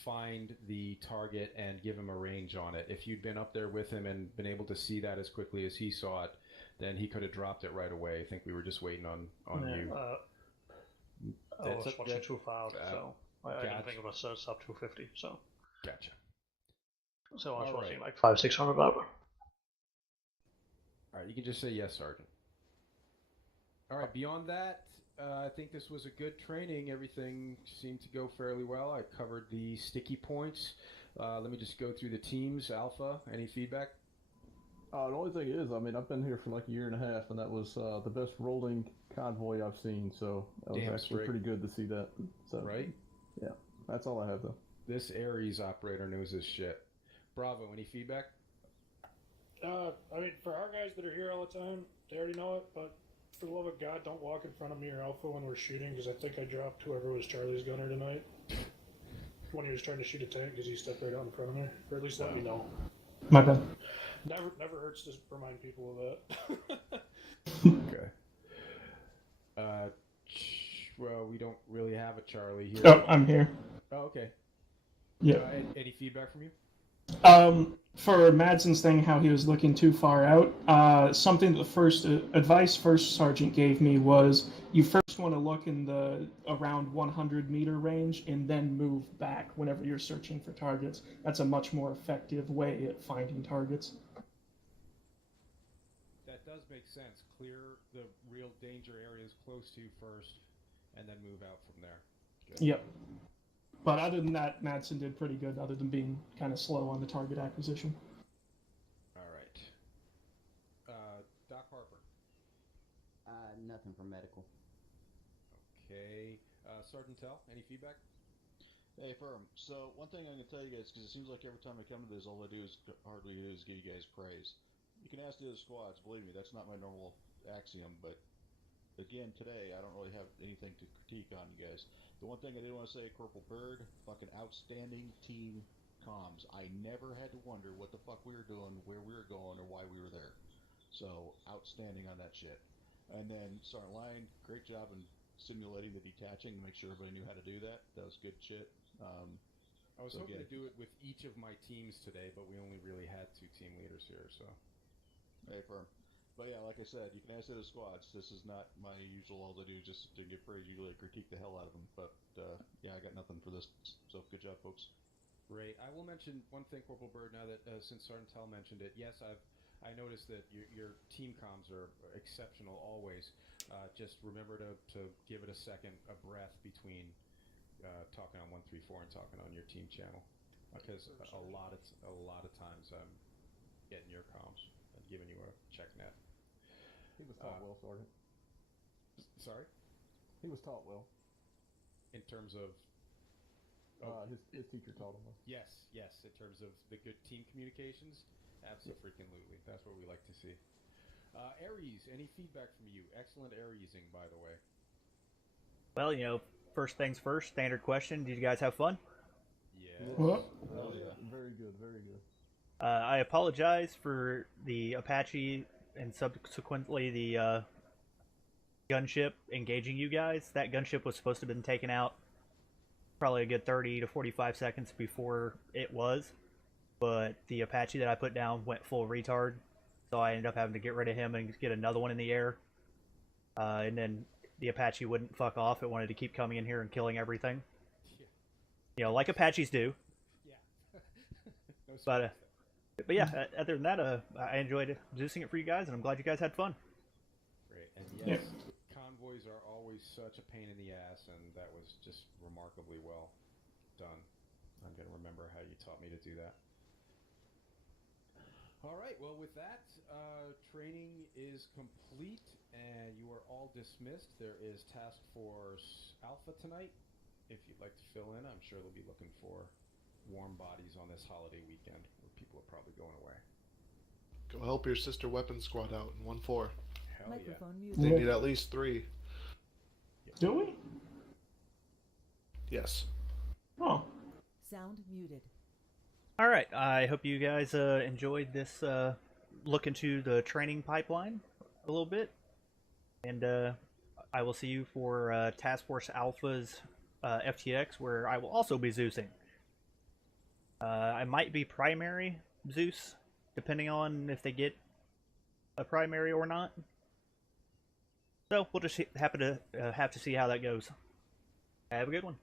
find the target and give him a range on it. If you'd been up there with him and been able to see that as quickly as he saw it, then he could have dropped it right away. I think we were just waiting on you. I was watching too far out, so I didn't think it was sub 250. So gotcha. So I was watching like 500-600 about. All right, you can just say yes, Sergeant. All right, beyond that, I think this was a good training. Everything seemed to go fairly well. I covered the sticky points. Let me just go through the teams. Alpha, any feedback? The only thing is, I mean, I've been here for like a year and a half, and that was the best rolling convoy I've seen. So that was actually pretty good to see that. So, right? Yeah, that's all I have though. This Ares operator knows his shit. Bravo, any feedback? I mean, for our guys that are here all the time, they already know it, but for the love of God, don't walk in front of me or Alpha when we're shooting, because I think I dropped whoever was Charlie's gunner tonight when he was trying to shoot a tank, because he stepped right out in front of me. Or at least let me know. My bad. Never hurts to remind people of that. Okay. Well, we don't really have a Charlie here. Oh, I'm here. Oh, okay. Yeah. Any feedback from you? For Madsen's thing, how he was looking too far out, something that the first advice First Sergeant gave me was you first want to look in the around 100 meter range and then move back whenever you're searching for targets. That's a much more effective way at finding targets. That does make sense. Clear the real danger areas close to you first, and then move out from there. Good. Yep. But other than that, Madsen did pretty good, other than being kind of slow on the target acquisition. All right. Doc Harper. Nothing for medical. Okay. Sergeant Tell, any feedback? Hey, Firm. So, one thing I'm going to tell you guys, because it seems like every time I come to this, all I do is hardly do is give you guys praise. You can ask the other squads, believe me, that's not my normal axiom, but again, today, I don't really have anything to critique on you guys. The one thing I did want to say, Corporal Bird, fucking outstanding team comms. I never had to wonder what the fuck we were doing, where we were going, or why we were there. So, outstanding on that shit. And then, Sergeant Lyon, great job in simulating the detaching to make sure everybody knew how to do that. That was good shit. I was hoping to do it with each of my teams today, but we only really had 2 team leaders here, so. Hey, Firm. But yeah, like I said, you can ask the other squads. This is not my usual, all I do is just to get praise, usually critique the hell out of them. But yeah, I got nothing for this. So good job, folks. Great. I will mention one thing, Corporal Bird, now that since Sergeant Tell mentioned it. Yes, I noticed that your team comms are exceptional always. Just remember to give it a breath between talking on 134 and talking on your team channel, because a lot of times I'm getting your comms and giving you a check net. He was taught well, Sergeant. Sorry? He was taught well. In terms of... his teacher taught him well. Yes. In terms of the good team communications, absolutely. That's what we like to see. Ares, any feedback from you? Excellent Aresing, by the way. Well, first things first, standard question. Did you guys have fun? Yeah. Oh, yeah. Very good, very good. I apologize for the Apache and subsequently the gunship engaging you guys. That gunship was supposed to have been taken out probably a good 30 to 45 seconds before it was, but the Apache that I put down went full retard, so I ended up having to get rid of him and get another one in the air. And then the Apache wouldn't fuck off. It wanted to keep coming in here and killing everything. Like Apaches do. Yeah. But yeah, other than that, I enjoyed Zeusing it for you guys, and I'm glad you guys had fun. Great. And yes, convoys are always such a pain in the ass, and that was just remarkably well done. I'm going to remember how you taught me to do that. All right, well, with that, training is complete, and you are all dismissed. There is Task Force Alpha tonight. If you'd like to fill in, I'm sure they'll be looking for warm bodies on this holiday weekend where people are probably going away. Go help your sister weapons squad out in 1-4. Hell Microphone yeah. muted. They need at least 3. Do we? Yes. Oh. Sound muted. All right, I hope you guys enjoyed this look into the training pipeline a little bit, and I will see you for Task Force Alpha's FTX, where I will also be Zeusing. I might be primary Zeus, depending on if they get a primary or not. So we'll just have to see how that goes. Have a good one.